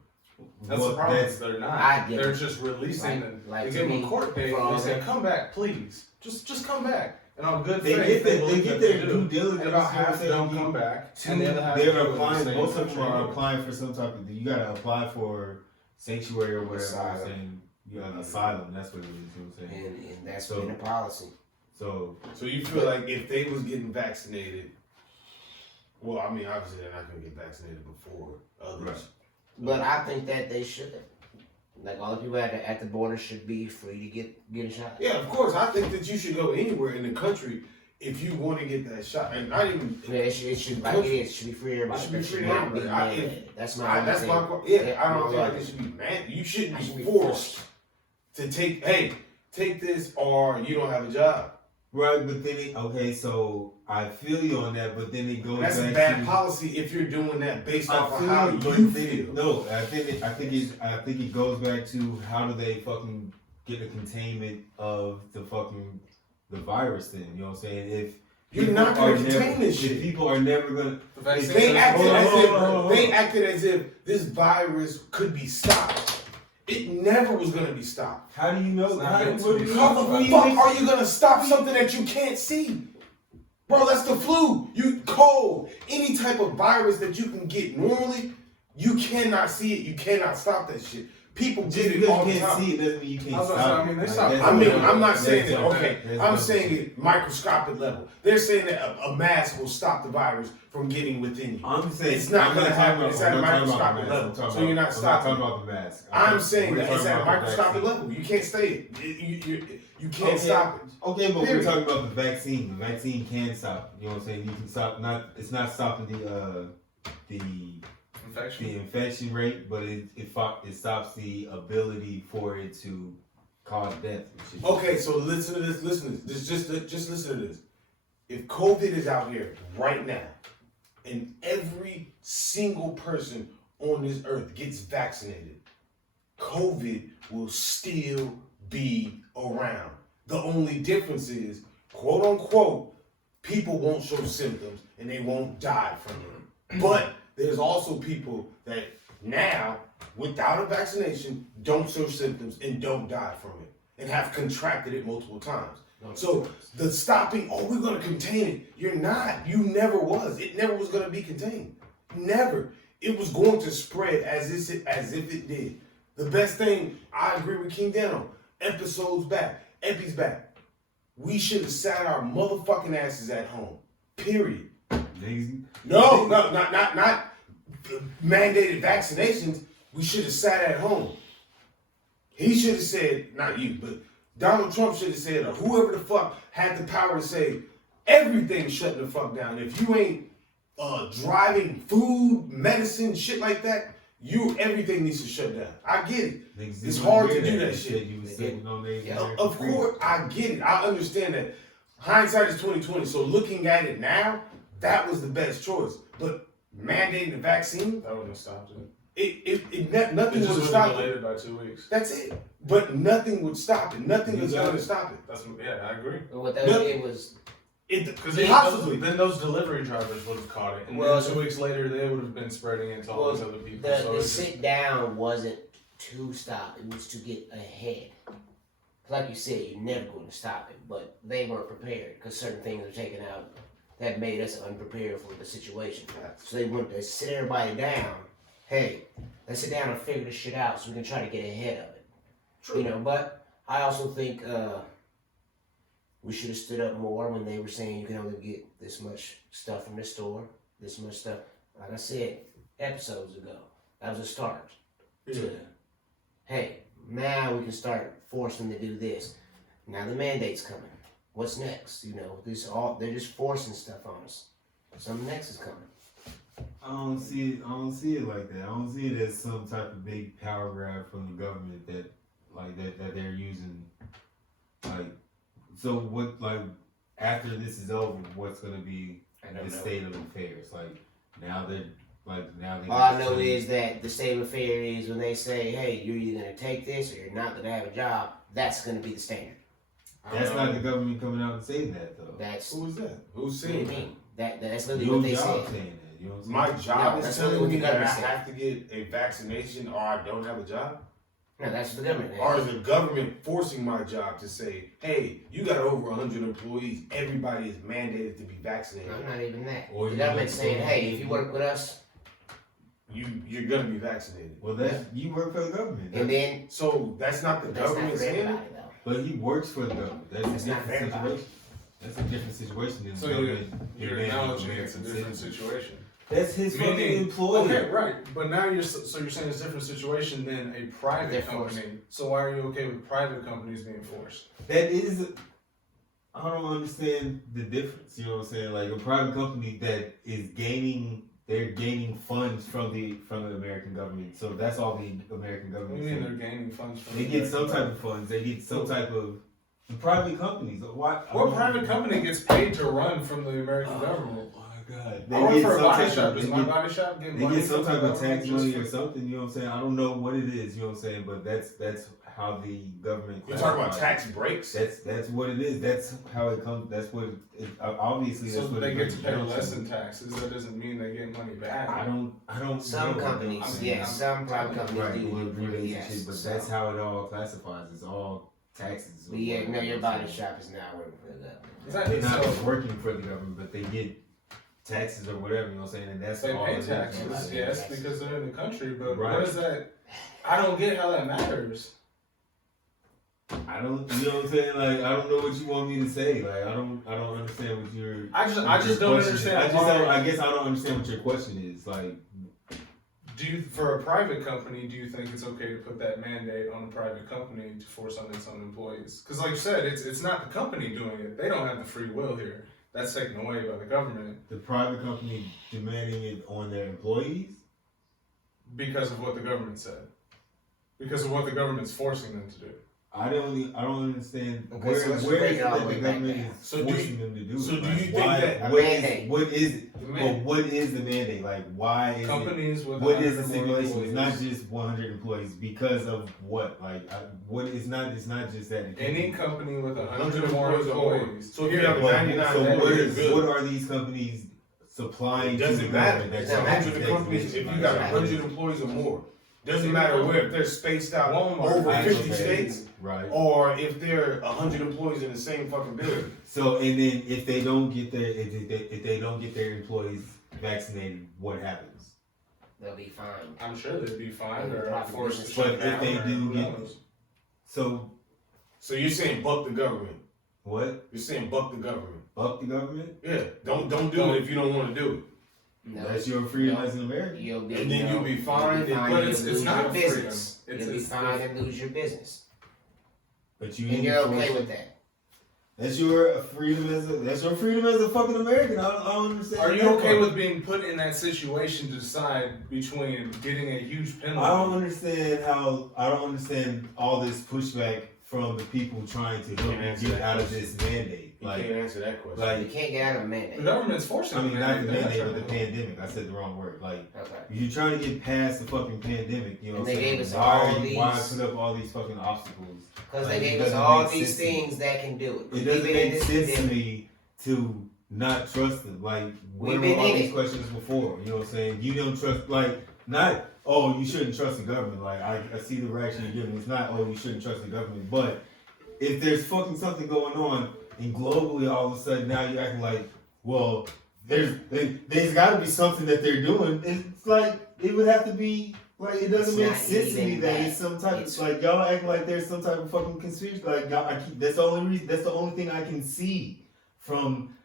That's Well, the problem. that's- They're I not. get They're it. just releasing them. Like They to give them me, a court date. for all They say, that- "Come back, please. Just come back." And on good They faith, get their believe that due they do. diligence. And about you know what I'm half saying? don't You- come back, Two, and the other half they're do it in the applying. same Most of them country are anyway. applying for some type of. You gotta apply for sanctuary or whatever. Asylum. I'm saying you got asylum. That's what it is. You know what I'm saying? And that's So- been a policy. So So you feel like if they was getting vaccinated, well, I mean, obviously they're not gonna get vaccinated before others. Right. But I think that they should. Like all the people at the border should be free to get a shot. Yeah, of course. I think that you should go anywhere in the country if you want to get that shot, and not even. Yeah, it should like it is. It should be free to everybody. It should be It free to not be everybody. mandated. That's my only That's thing. my yeah. I my don't feel like only it should be man. You shouldn't I should be be forced to take. Hey, take this, or you don't have a job. right, but then so I feel you on that, but then it goes That's back a bad to, policy if you're doing that based I off of feel how you, but you then feel. no, I think it goes back to how do they fucking get the containment of the virus then, you know what I'm saying? If You're people not gonna are contain never- this if shit. people are never gonna The vaccine They says- acted Hold on, as hold on, hold on. if they acted as if this virus could be stopped. It never was gonna be stopped. how do you know It's not how, meant to what be. do you- How the what do you fuck think- are you gonna stop something that you can't see? Bro, that's the flu. You cold. Any type of virus that you can get normally, you cannot see it. You cannot stop that shit. People Just get it because all you the can't time. see it doesn't mean you can't I was stop gonna say, it. I mean, they Like, stop- that's I mean, what- I'm not that's saying that, what- okay, that's I'm what- saying it microscopic level. They're saying that a mask will stop the virus from getting within you. I'm saying It's not I'm gonna talking happen. about- It's I'm at a not talking about microscopic the level, mask. I'm so you're not talking stopping about the mask. I'm saying We're that it's talking at a about the microscopic vaccine. level. You can't stay it. You can't Okay. stop it. Okay, but Period. we're talking about the vaccine. The vaccine can stop. You know what I'm saying? You can stop. It's not stopping the infection rate, but it stops the ability for it to cause death. And shit. Okay, so listen to this. Listen to this. Just listen to this. If COVID is out here right now, and every single person on this earth gets vaccinated, COVID will still be around. The only difference is, quote unquote, people won't show symptoms and they won't die from it. But there's also people that now, without a vaccination, don't show symptoms and don't die from it and have contracted it multiple times. So the stopping, we're gonna contain it. You're not. You never was. It never was gonna be contained. Never. It was going to spread as if it did. The best thing, I agree with King DanO. Episodes back. Epi's back. We should have sat our motherfucking asses at home. Period. No, not mandated vaccinations. We should have sat at home. He should have said, not you, but Donald Trump should have said, or whoever the fuck had the power to say, everything's shutting the fuck down. If you ain't driving food, medicine, shit like that, everything needs to shut down. I get it. It's hard to do that shit. Of course, I get it. I understand that. Hindsight is 20/20. So looking at it now, that was the best choice. But mandating the vaccine, That wouldn't have stopped it. nothing It would just would stop have it. delayed it by 2 weeks. That's it. But nothing would stop it. Nothing is going to stop it. I agree. But what that did was Because Possibly. then those delivery drivers would have caught it, and then 2 weeks later they would have been spreading it to all these other people. the sit down wasn't to stop; it was to get ahead. Like you said, you're never going to stop it, but they weren't prepared because certain things were taken out that made us unprepared for the situation. So they wanted to sit everybody down. Hey, let's sit down and figure this shit out so we can try to get ahead of it. True. You know, but I also think we should have stood up more when they were saying you can only get this much stuff from the store, this much stuff. Like I said episodes ago, that was a start. To, hey, now we can start forcing them to do this. Now the mandate's coming. What's next? You know, they're just forcing stuff on us. Something next is coming. I don't see it like that. I don't see it as some type of big power grab from the government that they're using. Like, so what? Like, after this is over, what's gonna be the state of affairs? Like, now they. All I know is that the state of affairs is when they say, "Hey, you're either gonna take this or you're not gonna have a job." That's gonna be the standard. That's not the government coming out and saying that though. That's Who is that? Who's what do you saying mean. That's literally Your what they job said. saying that. You know what I'm My saying? job No, is that's telling what me the that I government said. have to get a vaccination or I don't have a job? No, that's what the government. Or is the government forcing my job to say, hey, you got over 100 employees, everybody is mandated to be vaccinated. No, not even that. Or The you government's know, saying, "Hey, if you work with us," You're gonna be vaccinated. Well, you work for the government. and then So that's not the that's not government for saying it? everybody though. But he works for the government. That's a That's not different fair, situation. That's a different situation than So the you're government. you're demanding acknowledging American it's a different citizens. situation. That's his fucking Meaning- employer. Okay, right. But now you're saying it's a different situation than a private They're company. forced. So why are you okay with private companies being forced? That is, I don't understand the difference. You know what I'm saying? Like a private company that is they're gaining funds from the American government. So that's all the American What government. do you mean is. they're gaining funds from? They the get some American type of funds. They get some type of private companies. Why? What private company gets paid to run from the American government? Oh my God! I work for a some body type shop. of- Does my body shop get They money get some from type the of tax government money just or for- something, you know what I'm saying? I don't know what it is, you know what I'm saying? But that's how the government. You're talking about classifies tax breaks? it. That's what it is. That's how it comes. That's what obviously. So That's what they it get to breaks pay down less in taxes. That doesn't mean they get money back. I don't. Some know. companies, I mean, yes, some private companies Right, do they work get for rebates yes. and shit, but so- that's how it all classifies. It's all taxes. But yeah, no, your body shop is not working for the government. They're not So- working for the government, but they get taxes or whatever, you know what I'm saying? And that's They all pay it is, you know what I'm taxes, saying? yes, because they're in the country, but Right. what is that? I don't get how that matters. I don't, you know what I'm saying? Like, I don't know what you want me to say. Like, I don't understand what your. I just your don't question is. understand I why- guess I don't understand what your question is. Like, For a private company, do you think it's okay to put that mandate on a private company to force on its own employees? Because like you said, it's not the company doing it. They don't have the free will here. That's taken away by the government the private company demanding it on their employees. because of what the government said. Because of what the government's forcing them to do. I don't understand Okay, where so let's where break is it it all that the the way back government down. is So do forcing you- them to do so it. do Like, you think why- that- what A is- mandate. what is it? The But mandate. what is the mandate? Like, why is it? Companies with What is 100 the or more stipulation? It's not employees. just 100 employees because of what? Like, what? It's not just that. It can't Any be- company with 100 100 or more employees or more. employees. So if you period. have a But- 99, so that what is good. what are these companies supplying It to the doesn't matter. government? It That doesn't matter. 100 companies, if you got 100 employees or more, doesn't Any matter company. where, if they're spaced out Walmart. over Right, 50 okay. states, Right. or if there are 100 employees in the same fucking building. So and then if they don't get their employees vaccinated, what happens? They'll be fine. I'm sure they'd be fine or Profit forced to business. shut But if down. they or do who get- knows. So So you're saying buck the government. what? You're saying buck the government. Fuck the government? Yeah, don't do it if you don't want to do it. No, That's your freedom no. as an American. You'll be, And then no, you'll be fined, You'll be but you'll it's lose not your a freedom. business. It's- You'll be it's fined the- and lose your business. But you And need you're to okay force- with that. That's your freedom as a fucking American. I don't understand. Are you that okay part. with being put in that situation to decide between getting a huge penalty? I don't understand all this pushback from the people trying to help Can't answer you get that out of question. this mandate. You Like, can't answer that question. You like can't get out of a The mandate. government's forcing I mean, them not the to do that. mandate, but the pandemic. I said the wrong word. Like, Okay. you're trying to get past the fucking pandemic. You know, And what I'm they saying? gave us why all are you, why these- put up all these fucking obstacles? Because Like, they it gave us doesn't all make these sense to me. things that can do it. It We've doesn't been in make this sense to pandemic. me to not trust them. Like, We've where been were all in these it. questions before? You know what I'm saying? You don't trust, like, not, oh, you shouldn't trust the government. Like, I see the reaction you're giving. It's not, oh, you shouldn't trust the government. But if there's fucking something going on, and globally all of a sudden now you're acting like, well, there's got to be something that they're doing. It's like, it would have to be, like, it doesn't It's make not sense to me even that that. it's some type It's- of, like, y'all acting like there's some type of fucking conspiracy. Like, y'all, that's the only reason, that's the only thing I can see from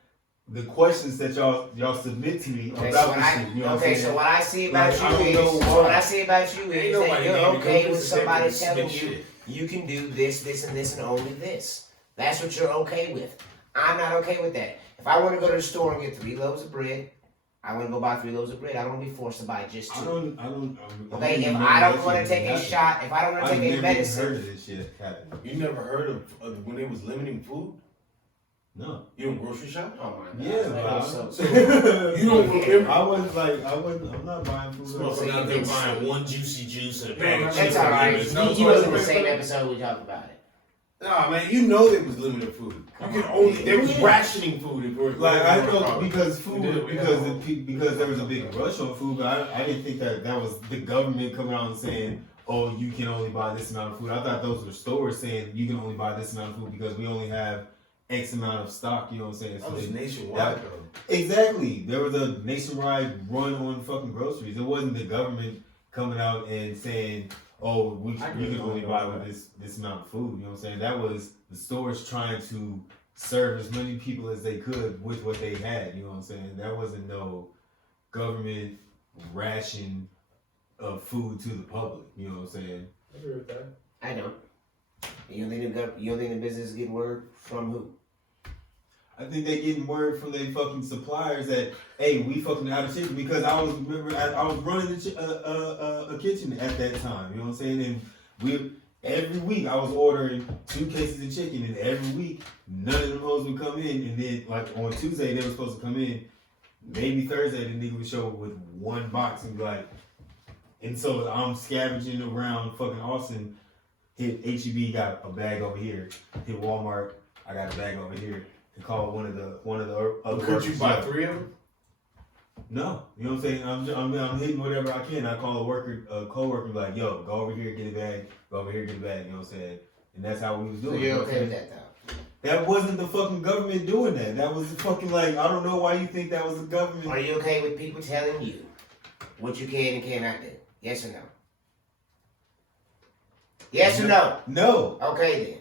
the questions that y'all submit to me Okay, about so this what I, shit. You know what I'm okay, saying? so what I see about Like, I you don't is, know so why. what I see about you Ain't is nobody that you're gave you okay no with somebody perspective telling to you spit shit. you can do this, this, and this, and only this. That's what you're okay with. I'm not okay with that. If I want to go to the store and get 3 loaves of bread, I want to go buy 3 loaves of bread. I don't want to be forced to buy just 2. Okay, if I don't want to take a shot, if I don't want to I've take never a even medicine, heard of this shit happening. You never heard of when they was limiting food? No. You don't grocery shop? oh my Yeah, God. but So you don't remember? I'm not buying food. Motherfucker out there buying one juicy juice and a bag of Man, chips. That's all right. There's no He wasn't in the choice. same episode we talked about it. Nah, man, you know they was limiting food. You can only they was rationing food. If we're Like, I know because food, We did, because there was a big rush on food, but I didn't think that was the government coming out and saying, oh, you can only buy this amount of food. I thought those were stores saying you can only buy this amount of food because we only have X amount of stock. You know what I'm saying? That was they- nationwide that- though. Exactly. There was a nationwide run on fucking groceries. It wasn't the government coming out and saying, oh, we I can agree only with buy that. with this amount of food. You know what I'm saying? That was the stores trying to serve as many people as they could with what they had. You know what I'm saying? That wasn't no government ration of food to the public. You know what I'm saying? I agree with that. I don't. You don't think the business is getting word from who? I think they getting word from their fucking suppliers that, hey, we fucking out of chicken, because I was running a kitchen at that time. You know what I'm saying? And every week I was ordering 2 cases of chicken, and every week none of them hoes would come in. And then like on Tuesday they were supposed to come in. Maybe Thursday the nigga would show up with 1 box and be like, and so I'm scavenging around fucking Austin. Hit HEB, got a bag over here. Hit Walmart, I got a bag over here. And call one of the other Could you workers. buy 3 of them? No, you know what I'm saying? I'm hitting whatever I can. I call a coworker, like, yo, go over here, get a bag. Go over here, get a bag. You know what I'm saying? And that's how we was So doing. you're you know what okay I'm with saying? that though? That wasn't the fucking government doing that. That was the fucking I don't know why you think that was the government. Are you okay with people telling you what you can and cannot do? Yes or no? Yes or no? No. Okay then.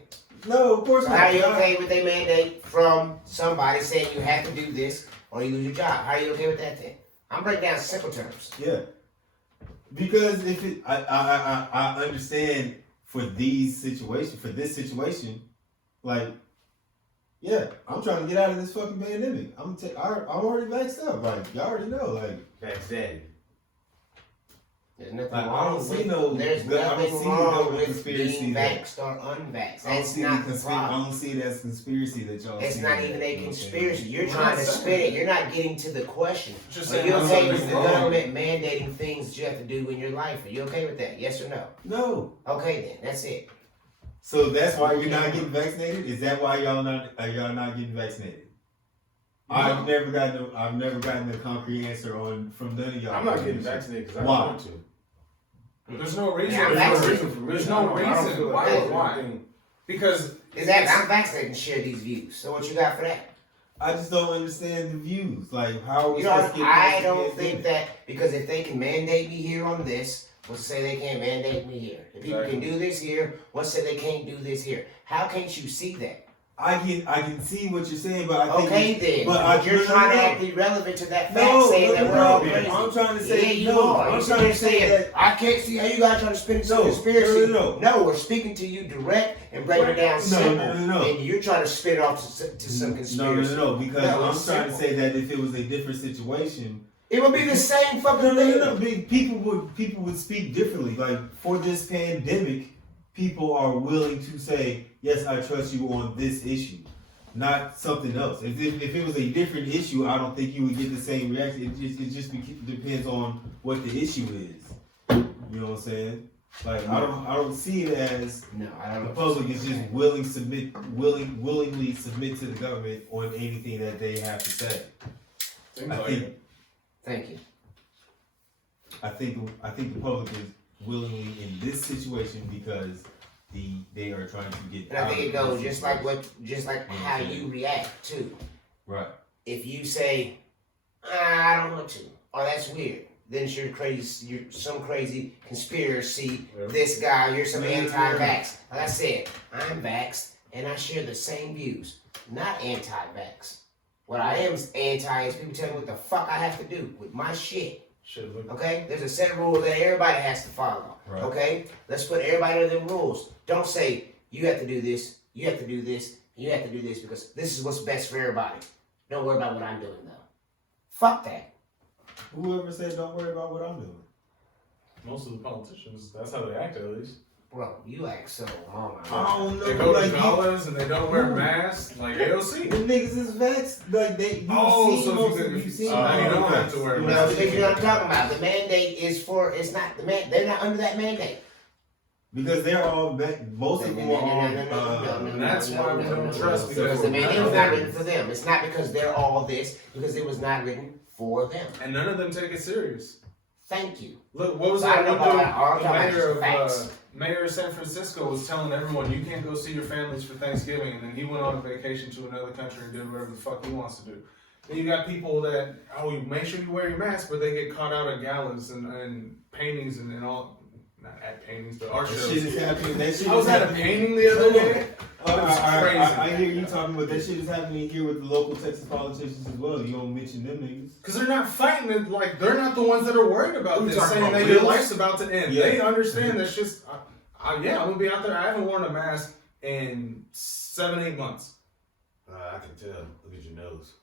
No, of course So not. how are you okay with a mandate from somebody saying you have to do this or you lose your job? How are you okay with that then? I'm breaking down simple terms. Yeah. Because if it, I understand for this situation, yeah, I'm trying to get out of this fucking pandemic. I'm already vaxxed up. Y'all already know. That's that. There's nothing I wrong don't see with no. there's I don't nothing see wrong no with conspiracy being there. vaxxed or unvaxxed. I don't That's see not the the I problem. don't see it as conspiracy that y'all. It's see not that, even a you know what I'm saying? conspiracy. You're We're trying not to saying spin it. that. You're not getting to the question. Just Are saying you how okay with something's the wrong. government mandating things that you have to do in your life? Are you okay with that? Yes or no? No. Okay then, that's it. So that's why you're not getting vaccinated? Is that why y'all not getting vaccinated? No. I've never gotten a concrete answer from none of y'all. I'm not getting vaccinated because I Why? don't want to. There's no reason. Yeah, I'm vaccinated. There's no reason. Why? Because Exactly. I'm vaccinated and share these views. So what you got for that? I just don't understand the views. How are we You know, supposed to get I past the don't think pandemic? that because if they can mandate me here on this, what's to say they can't mandate me here? If people can do this here, what's to say they can't do this here? How can't you see that? I can see what you're saying, but I think Okay then, but you're trying to act irrelevant to that fact, No, saying that we're all no, crazy. I'm trying to say yeah, you no. are. I'm You're trying to say saying that I can't see how you guys trying to spin some No, conspiracy. no. we're speaking to you direct and breaking it down simple. No. And you're trying to spin it off to some conspiracy. No, because No, I'm it's trying to simple. say that if it was a different situation, It would be the same fucking thing. no. People would speak differently. For this pandemic, people are willing to say, yes, I trust you on this issue, not something else. If it was a different issue, I don't think you would get the same reaction. It just depends on what the issue is. You know what I'm saying? I don't see it as No, I don't the know. public is just willingly submit to the government on anything that they have to say. Seems I like think it. Thank you. I think the public is willingly in this situation because they are trying to get. And I think out it of goes this just like Yeah, how yeah. you react too. right. If you say, I don't want to, or that's weird, then you're crazy. You're some crazy conspiracy. Yeah. This guy, you're some Yeah. anti-vax. Like I said, I'm vaxxed and I share the same views, not anti-vax. What I am anti is people tell me what the fuck I have to do with my shit. Shit, look. Okay? There's a set of rules that everybody has to follow. Right. Okay? Let's put everybody under the rules. Don't say, you have to do this, you have to do this, you have to do this because this is what's best for everybody. Don't worry about what I'm doing though. Fuck that. Whoever said don't worry about what I'm doing. Most of the politicians, that's how they act at least. Bro, you act so oh my I God. don't know. They go to you- galas and they don't wear Who? masks, like AOC. The niggas is vaxxed. Oh, seen so most if of you you seen now you all don't of have us. to wear a You mask. know, No, because you know what I'm talking about. The mandate is for, it's not the man, they're not under that mandate. Because they're all most of them are all. And that's why we don't trust Because the mandate was not written for them. It's not because they're all this, because it was not written for them. And none of them take it serious. Thank you. Look, what was I that don't one know dude? about all The time, mayor just of facts. mayor of San Francisco was telling everyone you can't go see your families for Thanksgiving, and then he went on a vacation to another country and did whatever the fuck he wants to do. Then you got people that you make sure you wear your mask, but they get caught out at galas and paintings and all. Not at paintings, but art That shows. shit is happening. That shit I was is at a happening. painting the other day. I hear you talking about that shit is happening here with the local Texas politicians as well. You don't mention them niggas. Because they're not fighting it, like, they're not the ones that are worried about Who you this, talking saying about, that your Wills? life's about to end. Yeah. They understand that's just, yeah, I'm gonna be out there. I haven't worn a mask in 7-8 months. I can tell. Look at your nose.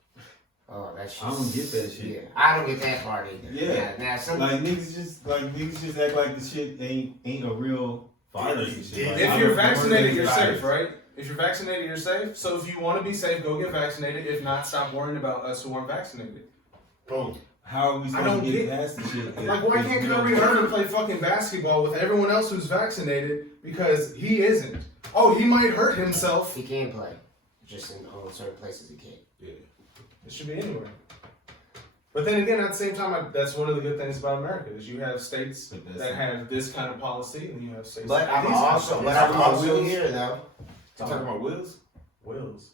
Oh, that shit. I don't get that shit. Yeah, I don't get that part either. Yeah. Now some Niggas just act like the shit ain't a real virus and shit. Like, If I you're don't- vaccinated, you're virus. safe, right? If you're vaccinated, you're safe. So if you want to be safe, go get vaccinated. If not, stop worrying about us who aren't vaccinated. Boom. How are we I supposed don't to get get- past the shit? Like, why can't Kyrie Irving play fucking basketball with everyone else who's vaccinated because he isn't? Oh, he might hurt himself. he can play, just in only certain places he can't. Yeah. It should be anywhere. But then again, at the same time, that's one of the good things about America is you have states But that's- that have this kind of policy, and you have states. But that have I'm these kind of also, policies. but I'm also here though. You talking about Wills? wills,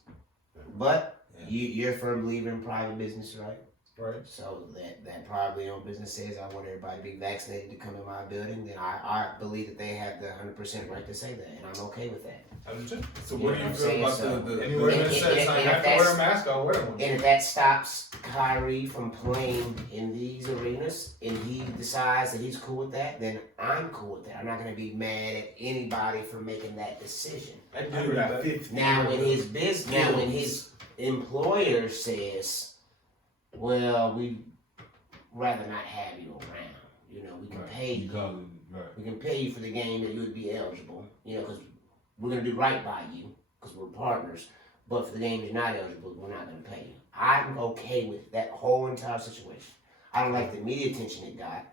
But you're a firm believer in private business, right? right? So that privately owned business says I want everybody to be vaccinated to come in my building, then I believe that they have the 100% right to say that, and I'm okay with that. I do too. So what do you feel about the Anywhere that says I have to wear a mask, I'll wear one. And if that stops Kyrie from playing in these arenas and he decides that he's cool with that, then I'm cool with that. I'm not going to be mad at anybody for making that decision. That dude got 50. Now when his employer says, well, we rather not have you around. You know, we can pay you. We can pay you for the game that you would be eligible. You know, because we're gonna do right by you because we're partners. But for the game you're not eligible, we're not gonna pay you. I'm okay with that whole entire situation. I don't like the media attention it got,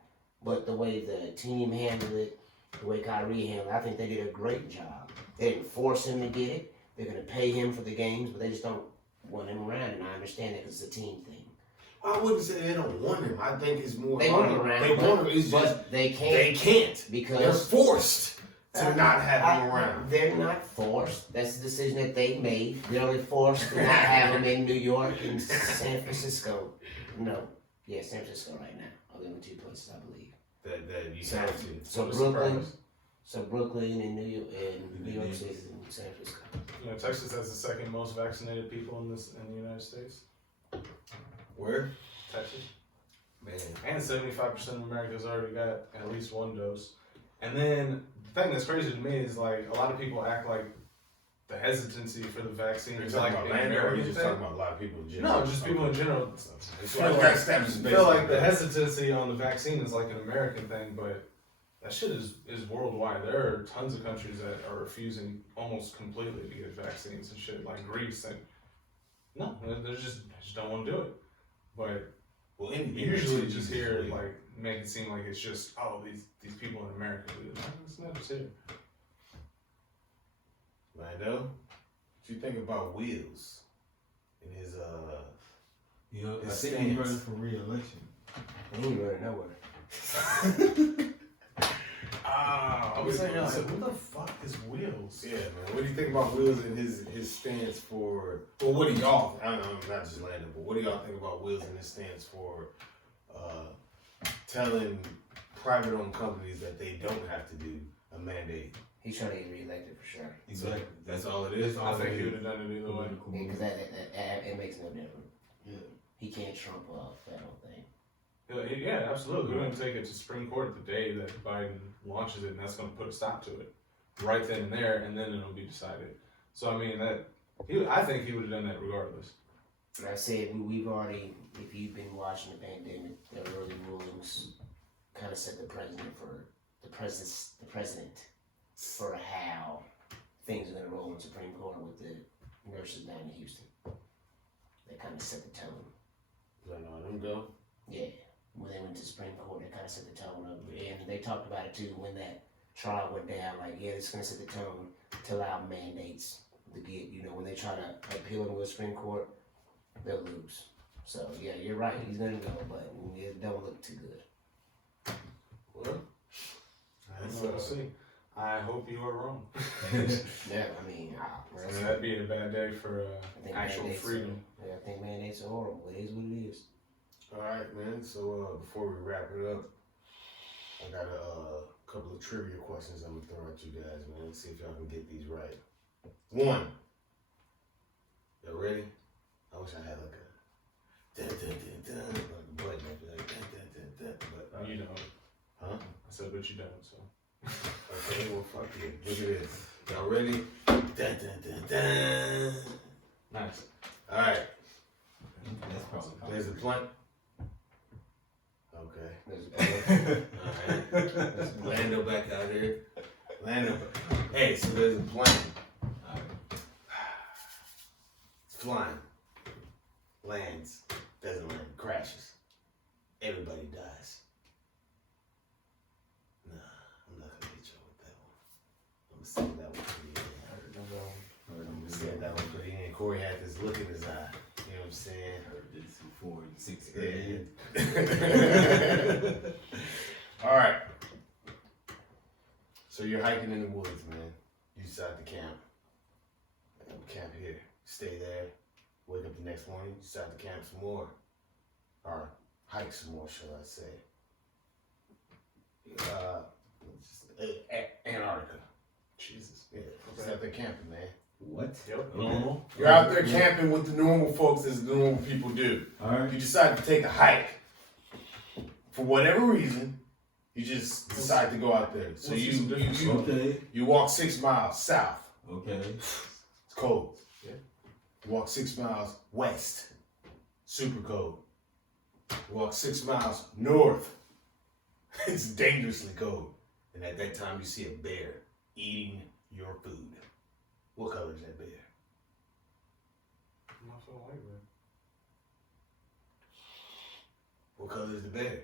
but the way the team handled it, the way Kyrie handled it, I think they did a great job. They didn't force him to get it. They're gonna pay him for the games, but they just don't want him around, and I understand that because it's a team thing. I wouldn't say they don't want him. I think it's more. They want him around. They want him. It's just But they can't. they can't Because they're forced to not have him around. They're not forced. That's the decision that they made. They're only forced to not have him in New York and San Francisco. No. Yeah, San Francisco right now. Are the only two places I believe. That you So, have to. so Brooklyn and New York City and San Francisco. You know, Texas has the second most vaccinated people in the United States. Where? Texas. Man. And 75% of America's already got at least one dose. And then the thing that's crazy to me is like a lot of people act like the hesitancy for the vaccine is like an Lando, or American you just thing. talking about a lot of people in general? No, just people in general. I feel like the hesitancy on the vaccine is like an American thing, but that shit is worldwide. There are tons of countries that are refusing almost completely to get vaccines and shit, like Greece. And no, they just don't want to do it. But well, usually just here like make it seem like it's just these people in America do it. It's not just here. Lando, what you think about Wheels and his You know, I his think he's stance? running for re-election. He ain't running nowhere. I was like, who the fuck is Wheels? Yeah, man. What do you think about Wheels and his stance for? Well, what do y'all? I don't know, not just Lando, but what do y'all think about Wheels and his stance for telling private-owned companies that they don't have to do a mandate? He's trying to get reelected for sure. Exactly. That's all it is. I think he would have done it either way. Because it makes no difference. Yeah. He can't trump that whole thing. Yeah, absolutely. We're going to take it to Supreme Court the day that Biden launches it, and that's going to put a stop to it right then and there, and then it'll be decided. So, I mean, I think he would have done that regardless. And I said, we've already, if you've been watching the pandemic, the early rulings kind of set the president for how things are going to roll in Supreme Court with the nurses down in Houston. They kind of set the tone. Let them go. Yeah. When they went to Supreme Court, they kind of set the tone up. And they talked about it too when that trial went down. Like, yeah, it's going to set the tone to allow mandates to get, when they try to appeal to the Supreme Court, they'll lose. So, yeah, you're right. He's going to go, but it don't look too good. Well, We'll see. I hope you are wrong. Yeah, I mean, that'd be a bad day for actual freedom. I think mandates are horrible. It is what it is. all right, man. So before we wrap it up, I got a couple of trivia questions I'm gonna throw at you guys, man. Let's see if y'all can get these right. One. Y'all ready? I wish I had like a like a button like but You don't. huh? I said, but you don't, so. Okay, well fuck you. Look at this. Y'all ready? Dun, dun, dun, dun. Nice. Alright. That's probably There's a blunt. Okay. There's Alright. Lando back out here. Lando. Hey, so there's a plane. It's flying. Lands. Doesn't land. Crashes. Everybody dies. Nah, I'm not gonna hit you with that one. I'm gonna save that one for the end. I'm gonna save that one for the end. Corey had this look in his eye. You know what I'm saying? heard this before in 6th Yeah. grade. All right. So you're hiking in the woods, man. You decide to camp. Camp here. stay there. Wake up the next morning, decide to camp some more. Or hike some more, shall I say. Antarctica. Jesus. Yeah, just out there camping, man. What? Yep. Okay. Normal. You're out there camping with the normal folks as the normal people do. All right. You decide to take a hike. For whatever reason, you just decide to go out there. So you walk 6 miles south. Okay. It's cold. Yeah. You walk 6 miles west. Super cold. You walk 6 miles north. It's dangerously cold. And at that time, you see a bear eating your food. What color is that bear? I'm not so white, man. What color is the bear?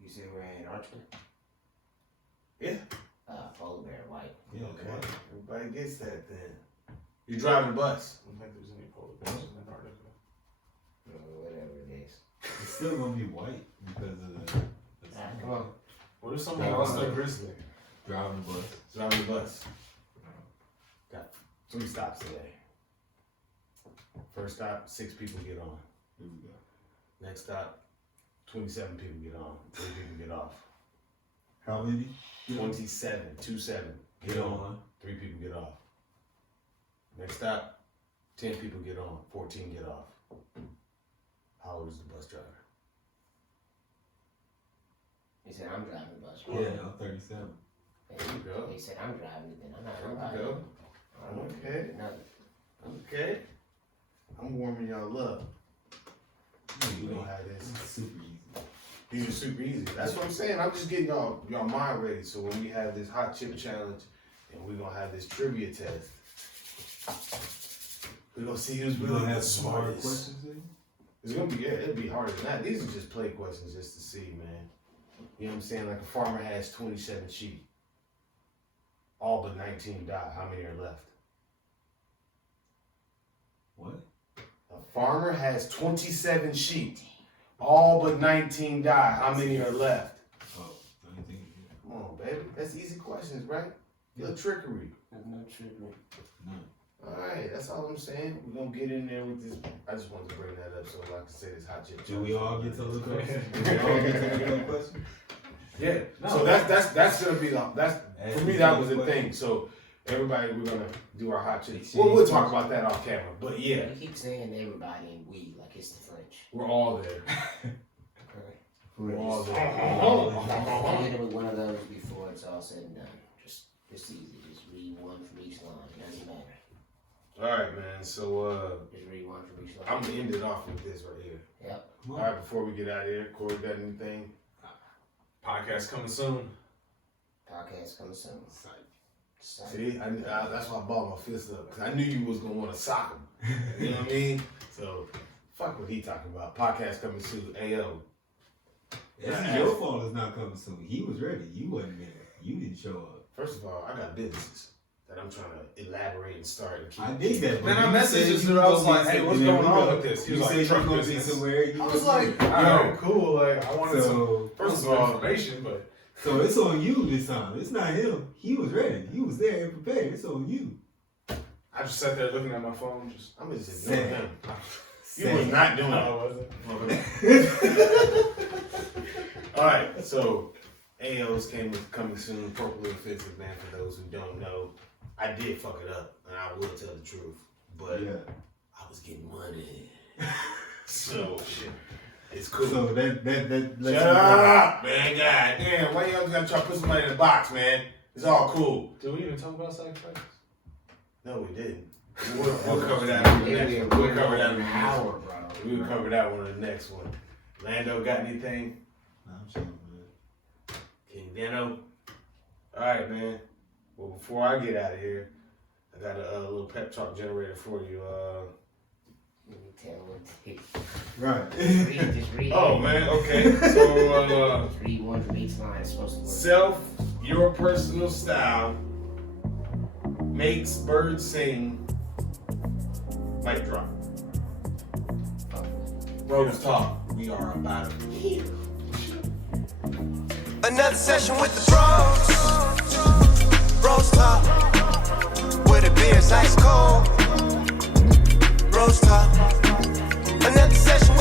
You said we're in Antarctica? Yeah. Polar bear, white. Yeah, Okay. Everybody gets that then. You're driving a bus. I don't think there's any polar bears in Antarctica. Whatever it is. It's still gonna be white because of the Come on. What if somebody lost their grizzly? driving bus. Driving a bus. Got 3 stops today. First stop, 6 people get on. Here we go. Next stop, 27 people get on. 3 people get off. How many? 27, 27 Get on. 3 people get off. Next stop, 10 people get on. 14 get off. How old is the bus driver? He said, I'm driving the bus. Yeah, I'm 37. There you go. He said, I'm driving it, then I'm not There driving you go. it. I don't Okay. do nothing. Okay. I'm warming y'all up. We Anyway, don't have this. it's super easy. These are super easy. That's what I'm saying. I'm just getting y'all mind ready. So when we have this hot chip challenge and we're gonna have this trivia test, we're gonna see who's We really gonna the have some hard smartest. questions in? It's gonna be it'll be harder than that. These are just play questions just to see, man. You know what I'm saying? Like a farmer has 27 sheep. All but 19 die. How many are left? What? A farmer has 27 sheep. All but 19 die. How many are left? Oh, I didn't think Come on, baby. That's easy questions, right? No trickery. No trickery. no. Alright, that's all I'm saying. We're gonna get in there with this. I just wanted to bring that up so I can say this hot chip. Do we all get to look up? Do we all get to look up questions? Yeah. No. So that's gonna be that's for me that was the Question. thing. So everybody we're gonna do our hot chips. Exchange We'll talk about that off camera. But yeah, You keep saying everybody and we like it's the French. we're all there. We're all Just there. hit it with one of those before it's all said and done. Just easy. Just read one from each line. It doesn't matter. Alright, man. So Just read one from each line. I'm gonna end it off with this right here. Yep. Come on. Alright, before we get out of here, Corey got anything? Podcast coming soon. Podcast coming soon. See, that's why I balled my fist up. Cause I knew you was gonna want to sock him. You know what I mean? So, fuck what he talking about. Podcast coming soon. Ayo. It's your fault it's not coming soon. He was ready. You wasn't there. You didn't show up. First of all, I got businesses that I'm trying to elaborate and start and keep. I dig that. Man, I but you messaged said this you dude. I was gonna like, be hey, what's somewhere. going on with this? He You was said like, you truck gonna be business. somewhere. I was like, alright, cool. Like, I wanted some First some of all, information, but So it's on you this time. It's not him. He was ready. He was there and prepared. It's on you. I just sat there looking at my phone. Just I'm just ignoring Sad. him. You was not doing no, it. I wasn't. Alright, so AO's coming soon, appropriately offensive, man, for those who don't know. I did fuck it up, and I will tell the truth. But Yeah. I was getting money. So it's cool. So that Shut lets up, man. God damn, why y'all gotta try to put somebody in a box, man? It's all cool. Did we even talk about sacrifice? No, we didn't. We'll cover that on the next one. We'll cover that on an the next hour, one. bro. We'll cover that one on the next one. Lando, got anything? Nah, I'm chilling, man. King DanO? Alright, man. Well, before I get out of here, I got a little pep talk generator for you. Let me tell what it Right. Just read. Oh, man, okay. So, Just read one from each line. It's supposed to work. self, your personal style makes birds sing. Mic drop. BrosTalk. We are about to here. Another session with the bros. Bros talk. Where the beer's ice cold. BrosTalk. Another session